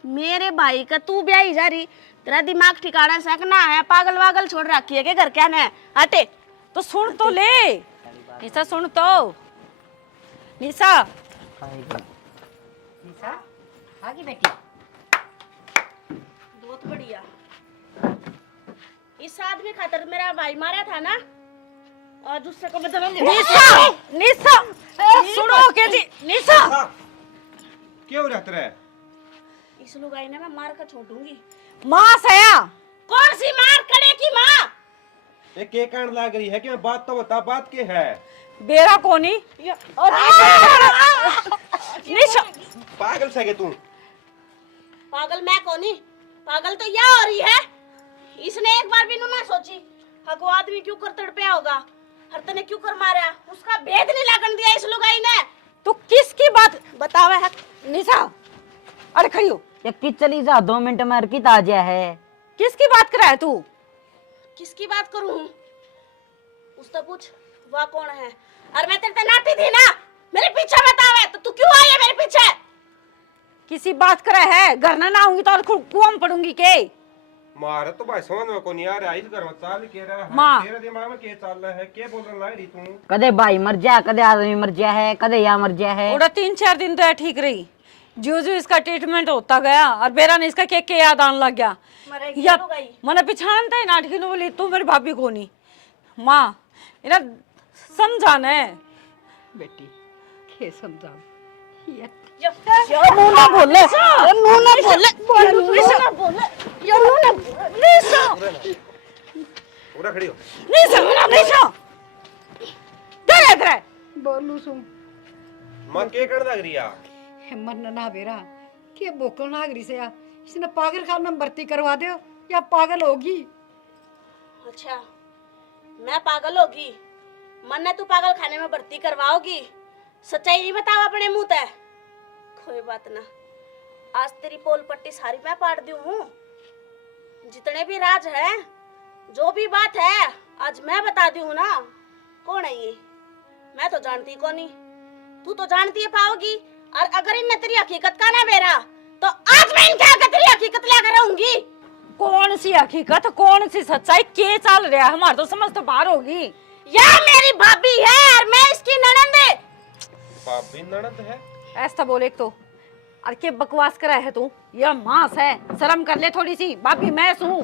मेरे भाई का तू ब्याह जा रही? तेरा दिमाग ठिकाना सकना है? पागल वागल छोड़ रखी है के घर क्या ने? हटे। तो सुन तो ले निशा, सुन तो निशा। निशा आगे बेटी। बहुत बढ़िया। इस आदमी खातर मेरा भाई मारा था ना, और दूसरे को बदला ले। निशा निशा सुनो के जी निशा। क्या हो रहा तेरा? इस लुगाई ने मैं मार कर छोड़ूंगी। माँ सया कौन सी मार करे की माँ? ये के कान लाग रही है कि मैं बात तो बता, बात के है? बेरा कोनी निशा। पागल से तू? पागल मैं कौनी? पागल तो यह हो रही है। इसने एक बार भी ना सोची हको आदमी क्यों कर तड़पया होगा, हर तने क्यों कर मारा, उसका भेद नहीं लगन दिया इस लुगाई ने। तू किसकी बात बतावे है निशा? अरे खड़ी हो। ये कि चली जा 2 मिनट में अर्की ताजा है। किसकी बात कर रहा है तू? किसकी बात करूं? उससे पूछ वह कौन है। और मैं तेरे से नाती थी ना, मेरे पीछे बतावे तो तू क्यों आई है मेरे पीछे? किसी बात कर रहा है? घर ना आऊंगी तो और कुआं में पड़ूंगी के? मारे तो भाई समझ में को नहीं आ रहा। इस घर में चाल के रहा है, माँ। तेरे दिमाग में क्या चल रहा है? क्या बोलने लग रही तू? कदे भाई मर जा, कदे आदमी मर जा है, कदे या मर जा है। थोड़ा 3-4 दिन तो है ठीक रही, जो जो इसका ट्रीटमेंट होता गया और बेरा ने इसका के याद आने लग गया। मरेगी या लुगाई। मने पिछानता है नाटकी नु बोली तू मेरी भाभी को नहीं। माँ इना समझाना है बेटी के समझाओ। ये मुंह ना बोले, मुंह ना बोले, मुंह ना बोले, ये मुंह ना निशा पूरा खड़ी हो। निशा निशा तेरे इधर बोलू सुन मां के कर लग रही है? हिम्मत ना बेरा के बोकल नागरी से या इसने पागल खाने में भर्ती करवा दो या पागल होगी। अच्छा मैं पागल होगी? मन्ने तू पागल खाने में भर्ती करवाओगी? सच्चाई नहीं बताओ अपने मुंह ते। कोई बात ना, आज तेरी पोल पट्टी सारी मैं पाड़ दी हूँ। जितने भी राज है, जो भी बात है, आज मैं बता दी हूँ ना। कौन है ये? मैं तो जानती को नहीं, तू तो जानती है पाओगी। और अगर इनने तेरी हकीकत का ना बेरा तो आज मैं इनके आगे तेरी हकीकत लेकर रहूंगी। कौन सी हकीकत कौन सी सच्चाई के चल रहा है? हमारे तो समझ तो बाहर होगी। या मेरी भाभी है और मैं इसकी ननद है। भाभी ननद है? ऐसा बोले तो और के बकवास करा है तू? यह मांस है, शर्म कर ले थोड़ी सी। भाभी मैं हूँ।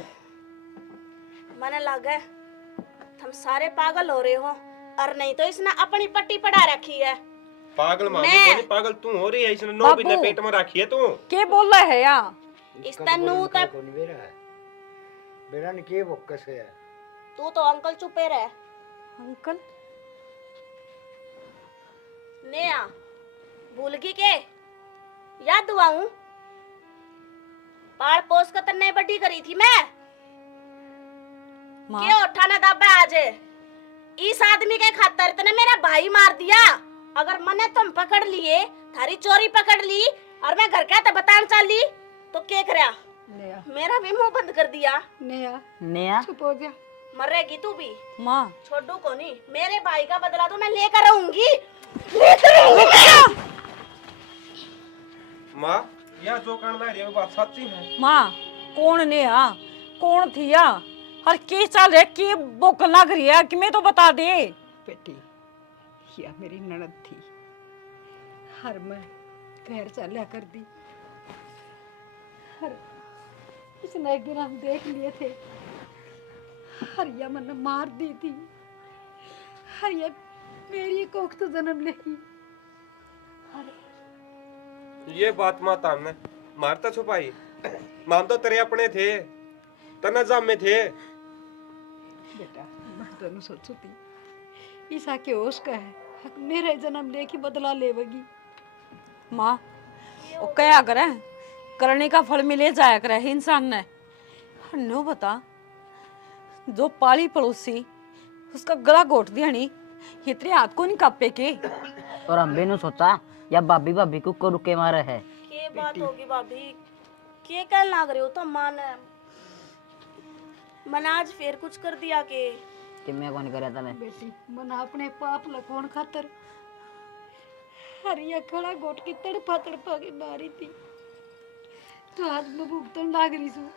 मने लगा तुम सारे पागल हो रहे हो, और नहीं तो इसने अपनी पट्टी पढ़ा रखी है। पागल मामी मैं- को नहीं, पागल तू हो रही है। इसने 9 महीने बाबू। पेट में रखी है तू। के बोल रहा है या? इस तनु तक कौन बेरा है? बेरा ने के बोकस है? तू तो अंकल चुपे रह। अंकल नेहा भूल गई के? याद दुआऊं? पाल पोस कर तन्ने बड्डी करी थी मैं। माँ के उठाना दबा आज इस आदमी के खातर तने मेरा भाई मार दिया। अगर मने तुम पकड़ लिए, थारी चोरी पकड़ ली और मैं घर का तो बतान चली तो के करया? नया मेरा भी मुंह बंद कर दिया। नया नया चुप हो जा। मरेगी तू भी, माँ छोड़ू को नहीं। मेरे भाई का बदला तो मैं लेकर रहूंगी। माँ यह जो करना लग रही है वो बात सच्ची है? माँ कौन ने या कौन थी या और के चल रहा के बोक लग रही है कि मैं तो बता दे। बेटी या मेरी ननद थी, हर मैं घर चला कर दी। हर इसने एक दिन हम देख लिए थे, हरिया मन मार दी थी। हरिया मेरी कोख तो जन्म लेगी। ये बात माँ तामने मारता छुपाई। माम तो तेरे अपने थे, तना जाम में थे। बेटा मैं दोनों सोचू थी ईसा के होश का है, हक मेरे जन्म लेके बदला लेवगी। माँ वो क्या करे, करने का फल मिले जाया करे इंसान ने। नो बता जो पाली पड़ोसी उसका गला घोट दिया नहीं, इतने हाथ को नहीं कापे के। और अम्बे ने सोचा या भाभी भाभी को रुके मारे है। के बात होगी भाभी? के कह लाग रहे हो तो मान? मैंने आज फिर कुछ कर दिया कि मैं कौन करे तने बेटी मना अपने पाप लकोण खातर हरिया खड़ा गोट की तड़पा के मारी थी तो आज मैं भुगतन लाग रही हूँ।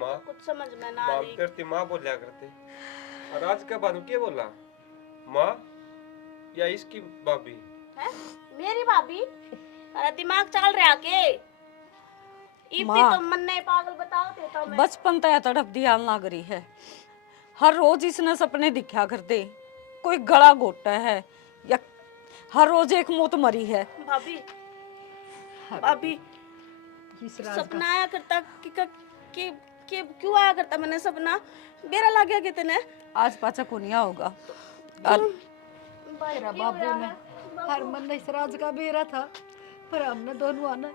माँ कुछ समझ में ना आ माँ रही। करती माँ बोलिया करते और आज का बानू क्या बोला माँ या इसकी भाभी है मेरी भाभी? अरे दिमाग चल रहा के इतनी माँ। तो मन नहीं पागल बताओ थे तो मैं बचपन तय तड़प दिया ना करी है। हर रोज इसने सपने दिखा करते, कोई गला घोटा है या हर रोज एक मौत मरी है। भाभी भाभी सपना आया करता कि क्यों आया करता मैंने सपना बेरा लग गया कितने आज पाचा को नहीं होगा। और तेरा बाबू ने हर मन इस राज का बेरा था पर हमने दोनों आना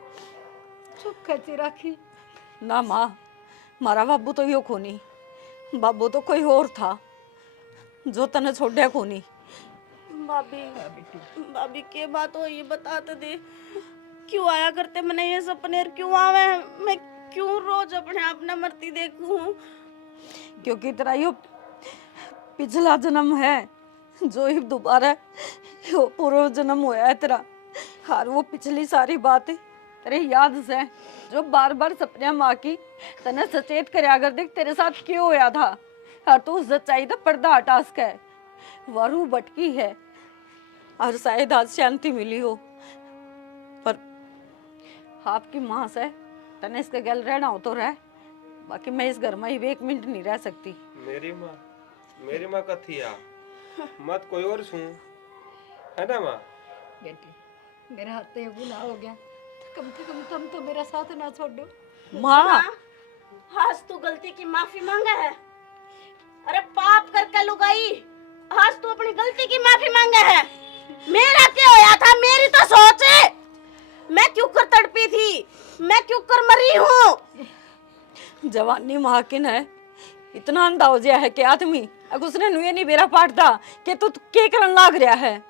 चुप खची रखी। ना माँ, मारा बाबू तो यो कोनी, बाबू तो कोई और था जो तने छोड़या कोनी। भाभी भाभी के बात हो ये बता तो दे क्यों आया करते मैंने ये सपने और क्यों आवे मैं क्यों रोज अपने आप न मरती देखूं। क्योंकि तेरा यो पिछला जन्म है जो ही दोबारा यो पूर्व जन्म होया है तेरा। हर वो पिछली सारी बातें तेरे याद से जो बार बार सपने माँ की तने सचेत करया कर देख तेरे साथ क्यों होया था। और तू सच्चाई तो पर्दा हटा सके वरू भटकी है और शायद आज शांति मिली हो पर आपकी माँ से तने इसके गल रहना हो तो रह, बाकी मैं इस घर में ही एक मिनट नहीं रह सकती। मेरी माँ का थी या मत कोई और सुन है ना माँ। बेटी मेरे हाथ से गुनाह हो गया तो कम से कम तुम तो मेरा साथ ना छोड़ो। माँ आज तू गलती की माफी मांगा है। अरे पाप करके लुगाई आज तू अपनी गलती की माफी मांगा है। मेरा क्या होया था मेरी तो सोच है। मैं क्यों कर तड़पी थी मैं क्यों कर मरी हूँ। जवानी महाकिन है इतना अंधा हो गया है कि आदमी अगर उसने नुए नहीं बेरा पाटता कि तू के करन लाग रहा है।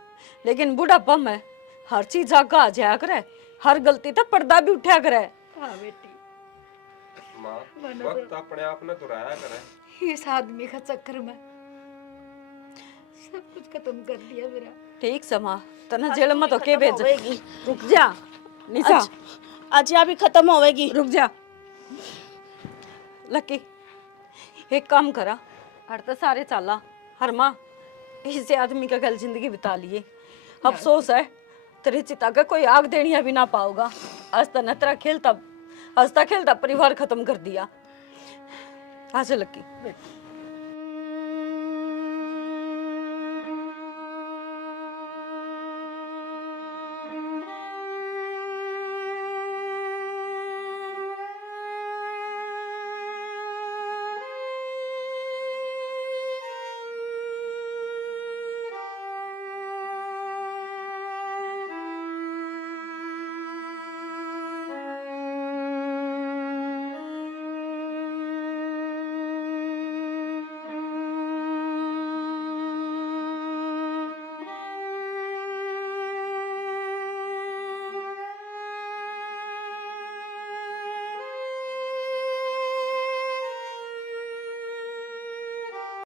लेकिन बुढ़ापा में हर चीज आगा आ जाया करे, हर गलती तो पर्दा भी उठा करे। हाँ बेटी माँ वक्त अपने आप ने दुराया करे। इस आदमी का चक्कर में सब कुछ खत्म कर दिया मेरा। ठीक समा तना जेल में तो के भेज। रुक जा निशा, आज यहाँ भी खत्म होवेगी। रुक जा लकी, एक काम करा हर तो सारे चाला हर माँ इसे आदमी का कल जिंदगी बिता लिए। अफसोस है तेरी चिता का कोई आग देनिया भी ना पाओगा। हंसता नतरा खेलता हंसता खेलता परिवार खत्म कर दिया। आ जा लकी।